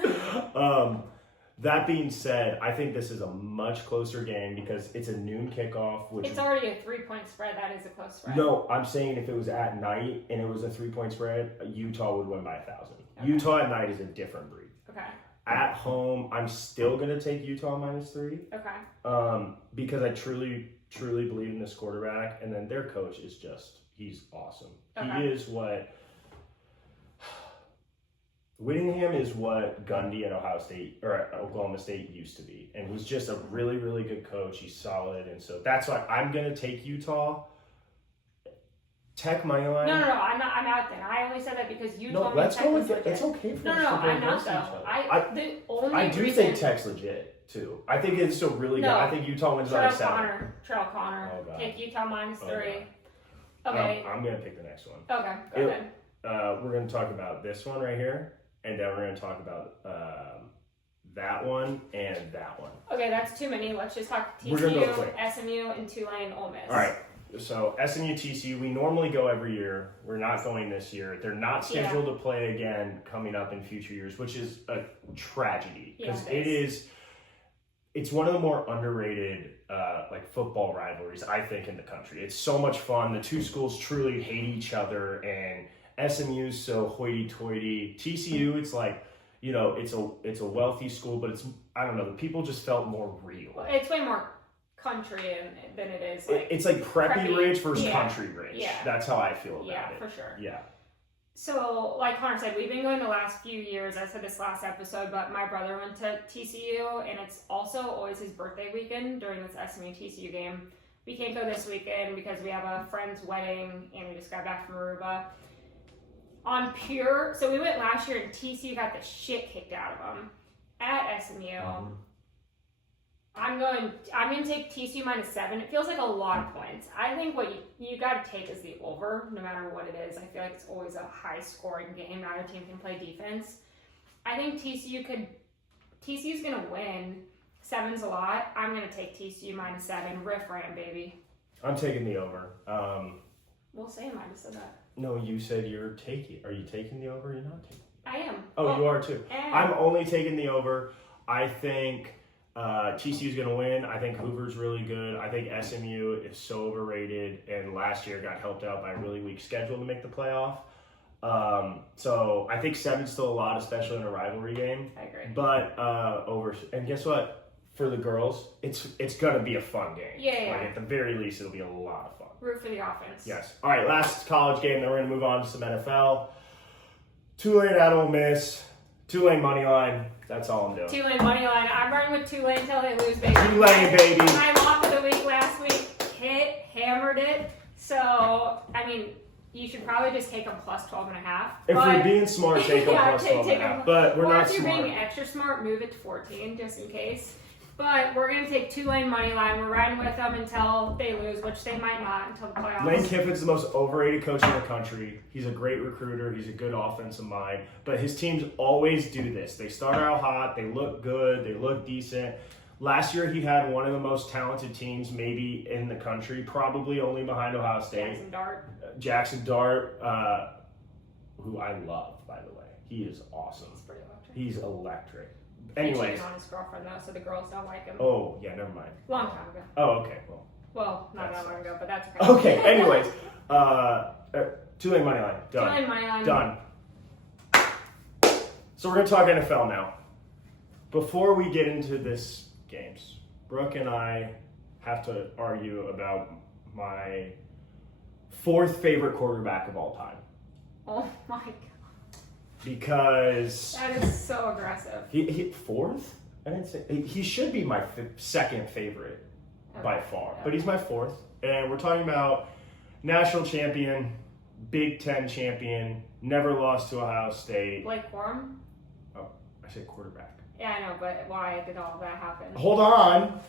That being said, I think this is a much closer game because it's a noon kickoff. Which it's already a 3-point spread. That is a close spread. No, I'm saying if it was at night and it was a 3-point spread, Utah would win by 1,000. Okay. Utah at night is a different breed. Okay. At home, I'm still going to take Utah -3. Okay. Because I truly believe in this quarterback. And then their coach is he's awesome. Okay. He is Whittingham is what Gundy at Ohio State or at Oklahoma State used to be, and was just a really, really good coach. He's solid, and so that's why I'm gonna take Utah. Tech money line. No, I'm not. I'm out there. I only said that because you told me let's Tech go was with it. legit. It's okay for us No, to I'm go not versus though. each other. I do think Tech's legit too. I think it's still really good. I think Utah wins by 7. Terrell Connor. Oh, God. Take Utah -3. Oh, Okay. I'm gonna pick the next one. Okay. Go ahead. We're gonna talk about this one right here. And then we're going to talk about that one and that one. Okay, that's too many. Let's just talk We're gonna TCU, go quick. SMU, and Tulane, Ole Miss. All right. So SMU, TCU, we normally go every year. We're not going this year. They're not scheduled to play again coming up in future years, which is a tragedy because it's one of the more underrated football rivalries I think in the country. It's so much fun. The two schools truly hate each other, and SMU's so hoity-toity. TCU, it's it's a wealthy school, but it's, I don't know, the people just felt more real. Well, it's way more country than it is. It's like preppy rich versus country rich. Yeah. That's how I feel about it. Yeah, for sure. Yeah. So, like Connor said, we've been going the last few years. I said this last episode, but my brother went to TCU, and it's also always his birthday weekend during this SMU-TCU game. We can't go this weekend because we have a friend's wedding, and we just got back from Aruba. So we went last year and TCU got the shit kicked out of them at SMU. Mm-hmm. I'm going to take TCU -7. It feels like a lot of points. I think what you got to take is the over, no matter what it is. I feel like it's always a high scoring game. Neither team can play defense. I think TCU's going to win. 7's a lot. I'm going to take TCU -7. Riff Ram, baby. I'm taking the over. Well, Sam might have said that. No, you said you're taking. Are you taking the over? Or you're not taking. I am. Oh, you are too. I'm only taking the over. I think TCU's going to win. I think Hoover's really good. I think SMU is so overrated, and last year got helped out by a really weak schedule to make the playoff. So I think 7's still a lot, especially in a rivalry game. I agree. But over, and guess what? For the girls, it's going to be a fun game. Yeah. At the very least, it'll be a lot of fun. Root for the offense. Yes. All right, last college game, then we're going to move on to some NFL. Tulane at Ole Miss. Tulane money line. That's all I'm doing. Tulane money line. I'm running with Tulane until they lose, baby. Tulane, baby. My lock of the week last week hammered it. So, I mean, you should probably just take them plus 12.5. If we're being smart, take them plus 12.5. But we're not smart. Or if you're being extra smart, move it to 14 just in case. But we're going to take Tulane money line. We're riding with them until they lose, which they might not until the playoffs. Lane Kiffin's the most overrated coach in the country. He's a great recruiter. He's a good offensive mind. But his teams always do this. They start out hot. They look good. They look decent. Last year, he had one of the most talented teams maybe in the country, probably only behind Ohio State. Jackson Dart, who I love, by the way. He is awesome. He's pretty electric. He's electric. Anyways. Anyways. He's on his girlfriend, though, so the girls don't like him. Oh, yeah, never mind. Long time ago. Oh, okay. Well, not that long ago, but that's okay. Okay, anyways. Tulane money line. Done. Tulane money line. Done. So we're going to talk NFL now. Before we get into this games, Brooke and I have to argue about my 4th favorite quarterback of all time. Oh, my God. Because that is so aggressive. He 4th? I didn't say he should be my 2nd favorite by far, but he's my 4th. And we're talking about national champion, Big Ten champion, never lost to Ohio State. Blake Corum? Oh, I said quarterback. Yeah, I know, but why did all that happen? Hold on.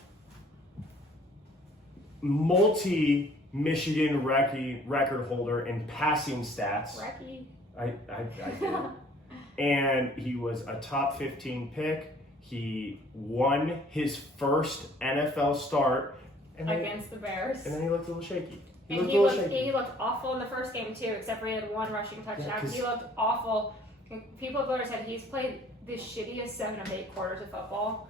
Multi-Michigan record holder in passing stats. Recky? I did. And he was a top 15 pick. He won his first NFL start against the Bears. And then he looked a little shaky. He looked awful in the first game too, except for he had one rushing touchdown. He looked awful. People have already said he's played the shittiest 7 of 8 quarters of football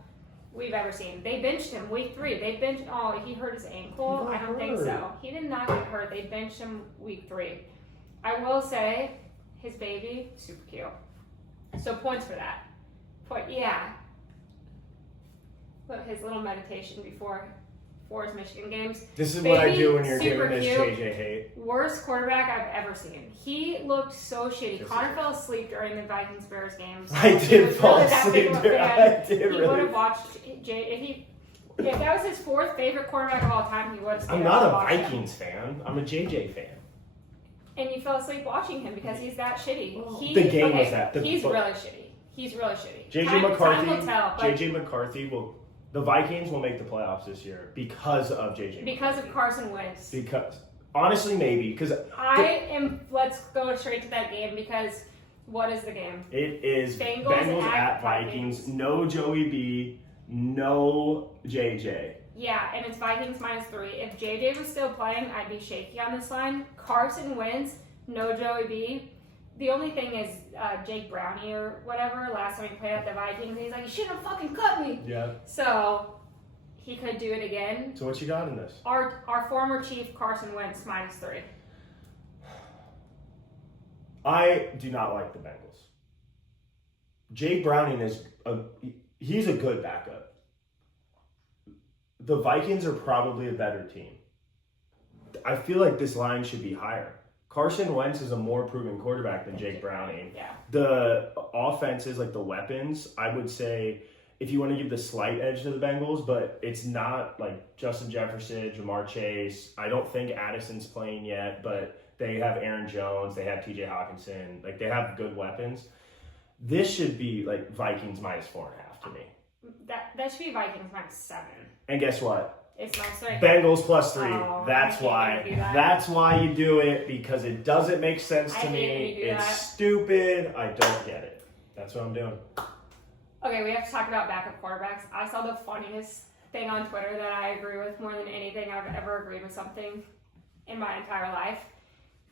we've ever seen. They benched him week 3. He hurt his ankle. I don't think so. He did not get hurt. They benched him week 3. I will say, his baby, super cute. So points for that. But his little meditation before his Michigan games. This is what I do when you're giving this JJ hate. Worst quarterback I've ever seen. He looked so shitty. Connor fell asleep during the Vikings-Bears games. I did fall asleep. He would have watched Jay. If that was his 4th favorite quarterback of all time, he would have. I'm not a Vikings fan. I'm a JJ fan. And you fell asleep watching him because he's that shitty. The game was that. He's really shitty. JJ McCarthy will. The Vikings will make the playoffs this year because of JJ. Because of Carson Wentz. Because honestly, maybe because Let's go straight to that game because what is the game? It is Bengals at Vikings. No Joey B. No JJ. Yeah, and it's Vikings -3. If JJ was still playing, I'd be shaky on this line. Carson Wentz. No Joey B. The only thing is Jake Brownie or whatever, last time he played at the Vikings, he's like, you shouldn't have fucking cut me. Yeah. So he could do it again. So what you got in this? Our former Chief, Carson Wentz, -3. I do not like the Bengals. Jake Browning he's a good backup. The Vikings are probably a better team. I feel like this line should be higher. Carson Wentz is a more proven quarterback than Jake Browning. Yeah. The offenses, like the weapons, I would say if you want to give the slight edge to the Bengals, but it's not like Justin Jefferson, Jamar Chase. I don't think Addison's playing yet, but they have Aaron Jones. They have TJ Hawkinson. Like they have good weapons. This should be like Vikings -4.5 to me. That should be Vikings -7. And guess what? It's -3. Bengals +3. Oh, That's why. That's why you do it, because it doesn't make sense to me. It's stupid. I don't get it. That's what I'm doing. Okay, we have to talk about backup quarterbacks. I saw the funniest thing on Twitter that I agree with more than anything I've ever agreed with something in my entire life.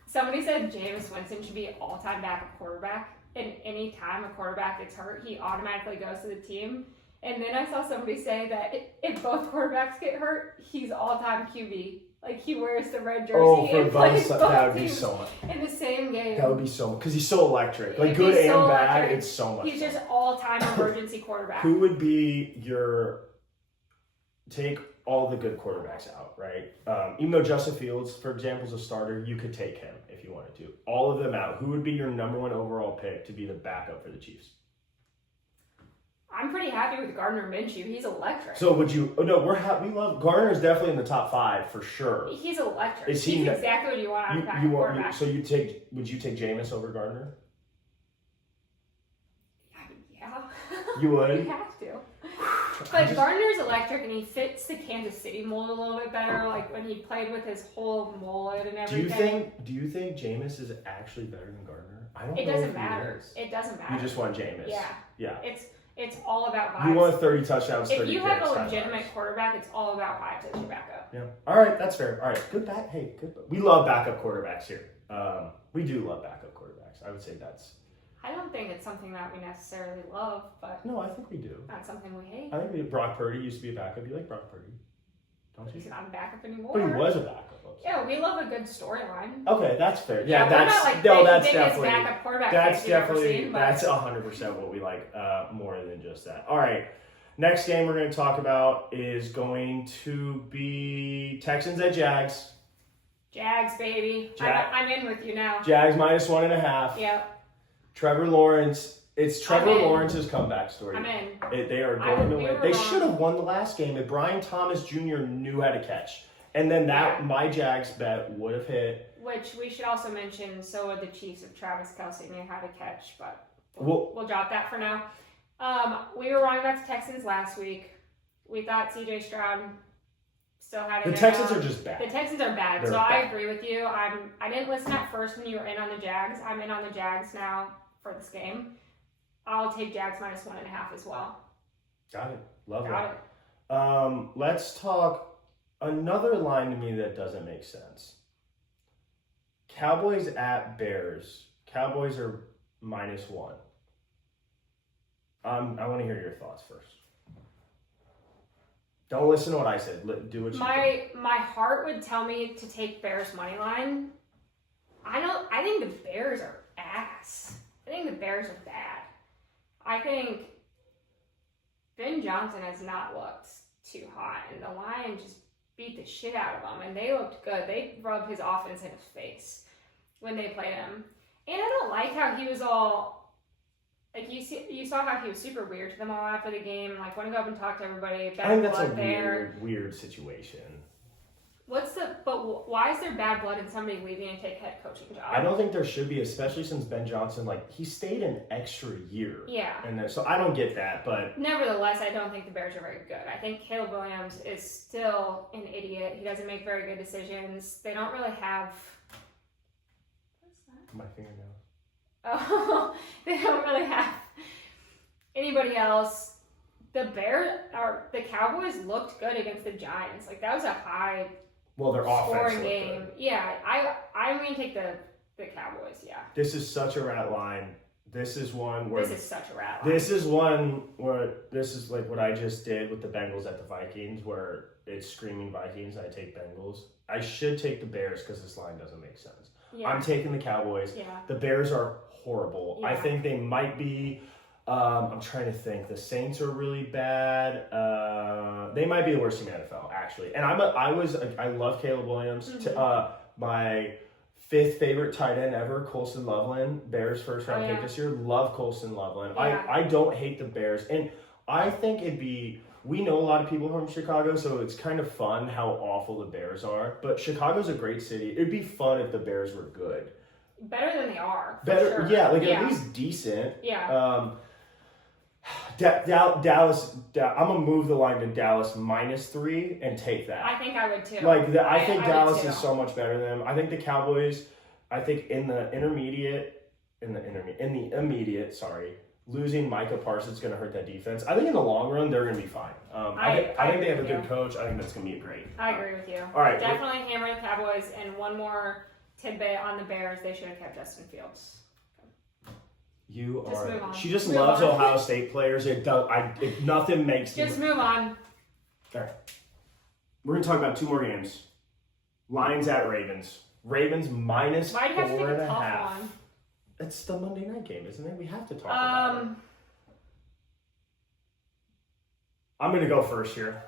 Somebody said Jameis Winston should be all-time backup quarterback. And any time a quarterback gets hurt, he automatically goes to the team. And then I saw somebody say that if both quarterbacks get hurt, he's all-time QB. Like, he wears the red jersey and plays both that would be teams so much. in the same game. That would be so much. Because he's so electric. Like, good and bad, it's so much He's just all-time emergency quarterback. Who would be take all the good quarterbacks out, right? Even though Justin Fields, for example, is a starter, you could take him if you wanted to. All of them out. Who would be your number 1 overall pick to be the backup for the Chiefs? I'm pretty happy with Gardner Minshew. He's electric. So would you? Oh no, we love Gardner. Is definitely in the top 5 for sure. He's electric. He's exactly what you want out of a quarterback. So would you take Jameis over Gardner? Yeah. You would. You have to. But Gardner's electric, and he fits the Kansas City mold a little bit better. Like when he played with his whole mullet and everything. Do you think Jameis is actually better than Gardner? I don't know. It doesn't matter. It doesn't matter. You just want Jameis. Yeah. It's all about vibes. You want 30 touchdowns, 30 If you picks, have a legitimate quarterback, it's all about vibes as your backup. Yeah. All right, that's fair. All right, good back. Hey, good. We love backup quarterbacks here. We do love backup quarterbacks. I would say that's. I don't think it's something that we necessarily love, but no, I think we do. Not something we hate. I think Brock Purdy used to be a backup. You like Brock Purdy, don't you? He's not a backup anymore. But he was a backup. Yeah, we love a good storyline. Okay, that's fair. Yeah, that's definitely backup quarterback. That's 100% what we like more than just that. All right, next game we're going to talk about is going to be Texans at Jags. Jags, baby. I'm in with you now. Jags -1.5. Yep. Trevor Lawrence. It's Trevor Lawrence's comeback story. I'm in. They are going to win. They should have won the last game if Brian Thomas Jr. knew how to catch. And then my Jags bet would have hit. Which we should also mention, so would the Chiefs if Travis Kelce knew how to catch, but we'll drop that for now. We were wrong about the Texans last week. We thought CJ Stroud still had it. The Texans are just bad. The Texans are bad, so I agree with you. I didn't listen at first when you were in on the Jags. I'm in on the Jags now for this game. I'll take Jags -1.5 as well. Got it. Love Got it. it. Let's talk another line to me that doesn't make sense. Cowboys at Bears. Cowboys are -1. I want to hear your thoughts first. Don't listen to what I said. Do what you do. My heart would tell me to take Bears money line. I think the Bears are ass. I think the Bears are bad. I think Ben Johnson has not looked too hot, and the Lions just beat the shit out of him, and they looked good. They rubbed his offense in his face when they played him. And I don't like how he was all, like, you saw how he was super weird to them all after the game, like, wouldn't go up and talk to everybody. I think that's a weird situation. But why is there bad blood in somebody leaving and take head coaching job? I don't think there should be, especially since Ben Johnson, like, he stayed an extra year. Yeah. And then, so I don't get that, but. Nevertheless, I don't think the Bears are very good. I think Caleb Williams is still an idiot. He doesn't make very good decisions. They don't really have. What's that? My fingernail. Oh, they don't really have anybody else. The Cowboys looked good against the Giants. Like, that was a high. Well, their offense scoring looked game. good. Yeah, I'm going to take the Cowboys, yeah. This is such a rat line. This is one where... This is such a rat line. This is one where... This is like what I just did with the Bengals at the Vikings, where it's screaming Vikings, I take Bengals. I should take the Bears because this line doesn't make sense. Yeah. I'm taking the Cowboys. Yeah. The Bears are horrible. Yeah. I think they might be... I'm trying to think. The Saints are really bad. They might be the worst team in the NFL, actually. And I love Caleb Williams. Mm-hmm. My 5th favorite tight end ever, Colston Loveland, Bears first round pick this year. Love Colston Loveland. Yeah. I don't hate the Bears, and I think we know a lot of people from Chicago, so it's kind of fun how awful the Bears are. But Chicago's a great city. It'd be fun if the Bears were good. Better than they are. Better, sure. yeah, at least decent. Yeah. Dallas. I'm gonna move the line to Dallas -3 and take that. I think I would too. I think Dallas would is too. so much better than them. I think the Cowboys. I think in the immediate, losing Micah Parsons is gonna hurt that defense. I think in the long run they're gonna be fine. I think they have a good coach. I think that's gonna be great. I agree with you. All right, definitely hammer the Cowboys. And one more tidbit on the Bears: they should have kept Justin Fields. You just are. Move on. She just move loves on. Ohio State players. Nothing makes. Just move on. All right. We're gonna talk about 2 more games. Lions at Ravens. Ravens -4.5. Why do you have to pick a tough one? It's the Monday night game, isn't it? We have to talk about it. I'm gonna go first here.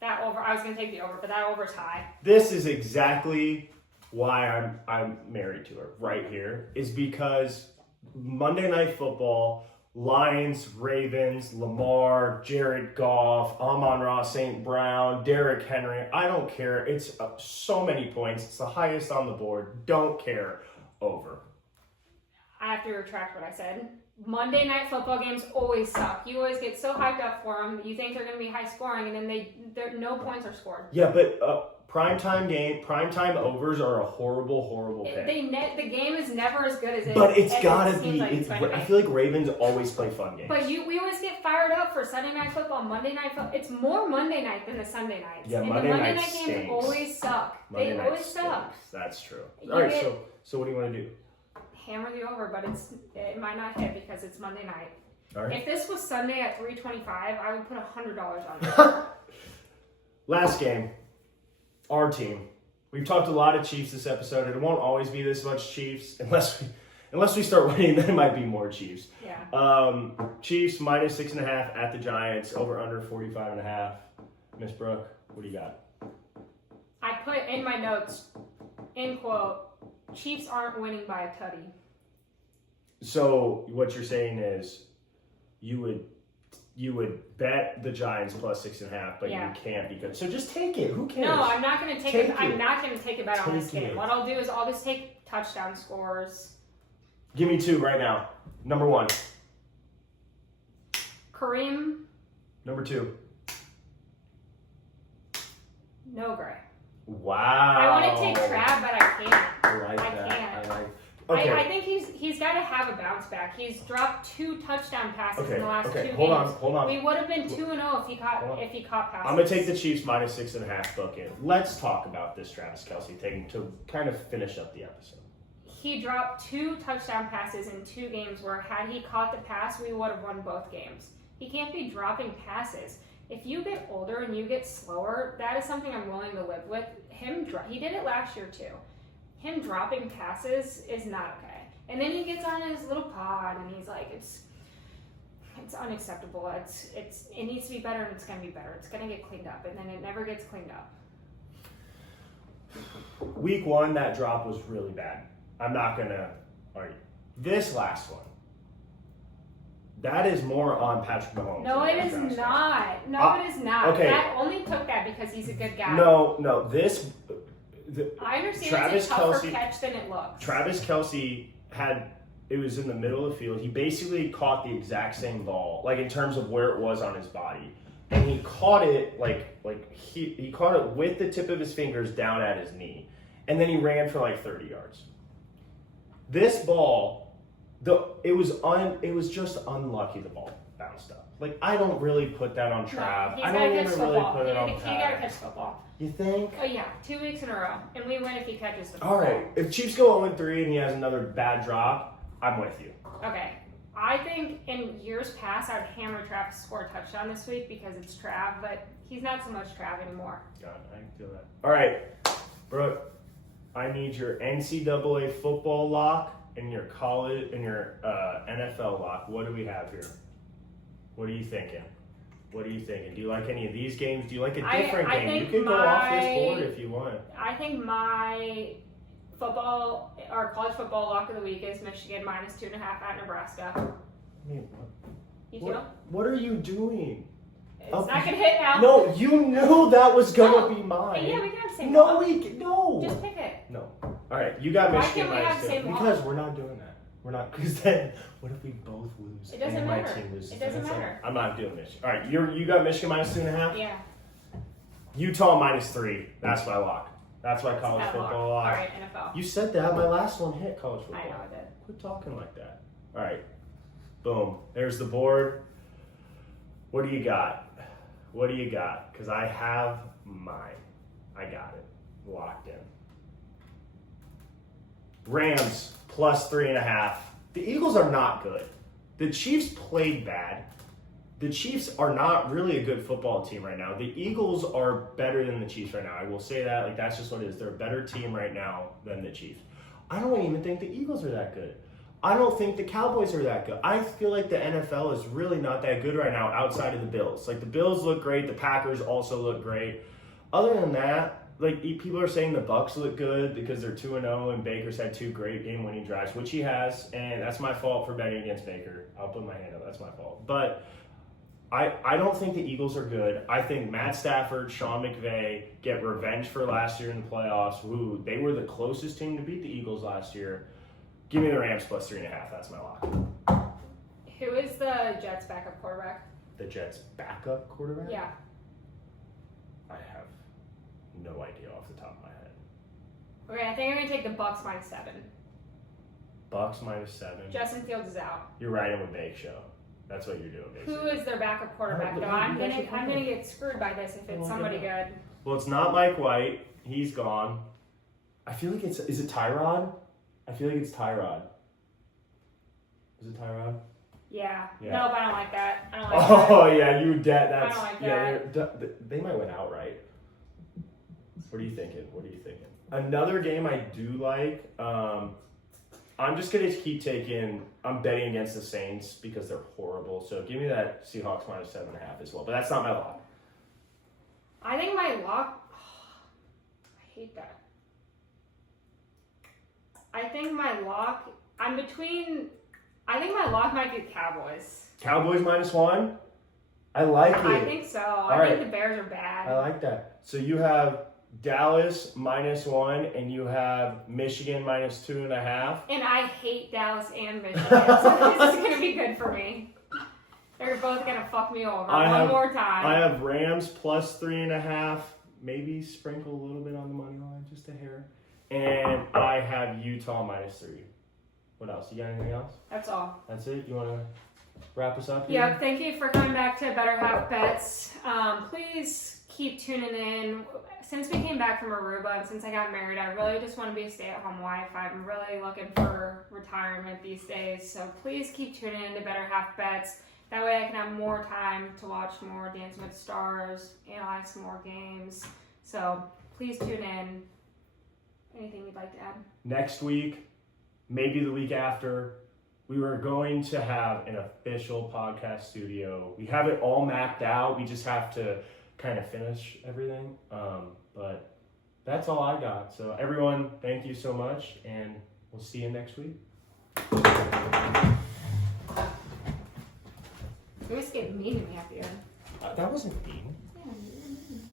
That over. I was gonna take the over, but that over's high. This is exactly why I'm married to her right here. Is because Monday Night Football, Lions, Ravens, Lamar, Jared Goff, Amon-Ra St. Brown, Derrick Henry. I don't care. It's so many points. It's the highest on the board. Don't care. Over. I have to retract what I said. Monday Night Football games always suck. You always get so hyped up for them. You think they're going to be high scoring, and then no points are scored. Yeah, but primetime overs are a horrible pick. The game is never as good as it. But it's got to be. Like I feel like Ravens always play fun games. But we always get fired up for Sunday Night Football, Monday Night Football. It's more Monday night than the Sunday nights. Yeah, and Monday the Monday night night games stinks. always suck. They always suck. That's true. All right, so what do you want to do? Hammer the over, but it might not hit because it's Monday night. All right. If this was Sunday at 3:25, I would put $100 on it. Last game, our team. We've talked a lot of Chiefs this episode. It won't always be this much Chiefs unless we start winning. Then it might be more Chiefs. Yeah. Chiefs -6.5 at the Giants. Over under 45.5. Miss Brooke, what do you got? I put in my notes, in quote, Chiefs aren't winning by a tutty. So what you're saying is you would bet the Giants +6.5, but you can't because so just take it. Who cares? No, I'm not going to take it. I'm not going to take a bet on this Take game. it. What I'll do is I'll just take touchdown scores. Give me 2 right now. Number 1. Kareem. Number 2. No gray. Wow. I want to take Trav, but I can't. I like that. I can't. Okay. I think he's got got to have a bounce back. He's dropped 2 touchdown passes in the last 2 games. Hold on. We would have been 2-0 if he caught passes. I'm gonna take the Chiefs minus 6.5 book in. Let's talk about this Travis Kelce thing to kind of finish up the episode. He dropped 2 touchdown passes in 2 games where had he caught the pass, we would have won both games. He can't be dropping passes. If you get older and you get slower, that is something I'm willing to live with. He did it last year too. Him dropping passes is not okay. And then he gets on his little pod and he's like, it's unacceptable. It needs to be better and it's gonna be better. It's gonna get cleaned up, and then it never gets cleaned up. Week 1, that drop was really bad. I'm not gonna argue. This last one, that is more on Patrick Mahomes. No, it is not. No, it is not. Okay. That only took that because he's a good guy. No, I understand Travis it's a tougher Kelce, catch than it looks. Travis Kelce it was in the middle of the field. He basically caught the exact same ball, like in terms of where it was on his body. And he caught it he caught it with the tip of his fingers down at his knee. And then he ran for like 30 yards. This ball, it was just unlucky the ball bounced up. Like, I don't really put that on Trav. No, I don't even really put it on Trav. He gotta catch football. You think? Oh yeah, 2 weeks in a row, and we win if he catches the football. All right, if Chiefs go 0-3 and he has another bad drop, I'm with you. Okay, I think in years past I'd hammer Trav to score a touchdown this week because it's Trav, but he's not so much Trav anymore. God, I can feel that. All right, Brooke, I need your NCAA football lock and your college and your NFL lock. What do we have here? What are you thinking? Do you like any of these games? Do you like a different game? You can go off this board if you want. I think my football or college football lock of the week is Michigan minus 2.5 at Nebraska. I mean, You do? what are you doing? It's not gonna hit now. No, you knew that was gonna be mine. Hey, yeah, we can have the same No, lock. no. Just pick it. No. All right, you got Why Michigan can't we have minus the 2. same lock? Because we're not doing that. We're not, because then what if we both lose? It doesn't and my matter. team loses? It doesn't That's matter. I'm not doing Michigan. All right, you got Michigan minus 2.5. Yeah. Utah minus 3. That's my lock. That's my college That football lock. lock. All right, NFL. You said that. My last one hit college football. I know I did. Quit talking like that. All right. Boom. There's the board. What do you got? Because I have mine. I got it. Locked in. Rams plus 3.5. The Eagles are not good. The Chiefs played bad. The Chiefs are not really a good football team right now. The Eagles are better than the Chiefs right now. I will say that. Like, that's just what it is. They're a better team right now than the Chiefs. I don't even think the Eagles are that good. I don't think the Cowboys are that good. I feel like the NFL is really not that good right now outside of the Bills. Like, the Bills look great. The Packers also look great. Other than that, like, people are saying the Bucs look good because they're 2-0 and Baker's had 2 great game-winning drives, which he has, and that's my fault for betting against Baker. I'll put my hand up. That's my fault. But I don't think the Eagles are good. I think Matt Stafford, Sean McVay get revenge for last year in the playoffs. Ooh, they were the closest team to beat the Eagles last year. Give me the Rams plus 3.5. That's my lock. Who is the Jets' backup quarterback? The Jets' backup quarterback? Yeah. I have no idea off the top of my head. Okay, I think I'm gonna take the Bucs minus 7. Bucs minus 7. Justin Fields is out. You're riding with Bake Show. That's what you're doing, basically. Who is their backup quarterback though? I'm gonna get screwed by this if it's somebody good. Well, it's not Mike White. He's gone. I feel like is it Tyrod? I feel like it's Tyrod. Is it Tyrod? Yeah. Yeah. No, but I don't like that. I don't like that. Oh yeah, you dead. I That's don't like yeah. They might win outright. What are you thinking? Another game I do like. I'm just gonna keep taking. I'm betting against the Saints because they're horrible. So give me that Seahawks minus 7.5 as well. But that's not my lock. I think my lock. I hate that. I think my lock. I'm between. I think my lock might be Cowboys. Cowboys minus 1. I like it. I think so. I think the Bears are bad. I like that. So you have Dallas minus 1, and you have Michigan minus 2.5. And I hate Dallas and Michigan, so this is going to be good for me. They're both going to fuck me over one more time. I have Rams plus 3.5, maybe sprinkle a little bit on the money line, just a hair. And I have Utah minus 3. what else? You got anything else? That's all. That's it? You want to wrap us up here? Yep, thank you for coming back to Better Half Bets. Please keep tuning in. Since we came back from Aruba and since I got married, I really just want to be a stay-at-home wife. I'm really looking for retirement these days. So please keep tuning in to Better Half Bets. That way I can have more time to watch more Dancing with the Stars, analyze some more games. So please tune in. Anything you'd like to add? Next week, maybe the week after, we were going to have an official podcast studio. We have it all mapped out. We just have to kind of finish everything. But that's all I got. So everyone, thank you so much, and we'll see you next week. You always get mean to me at the end. That wasn't me.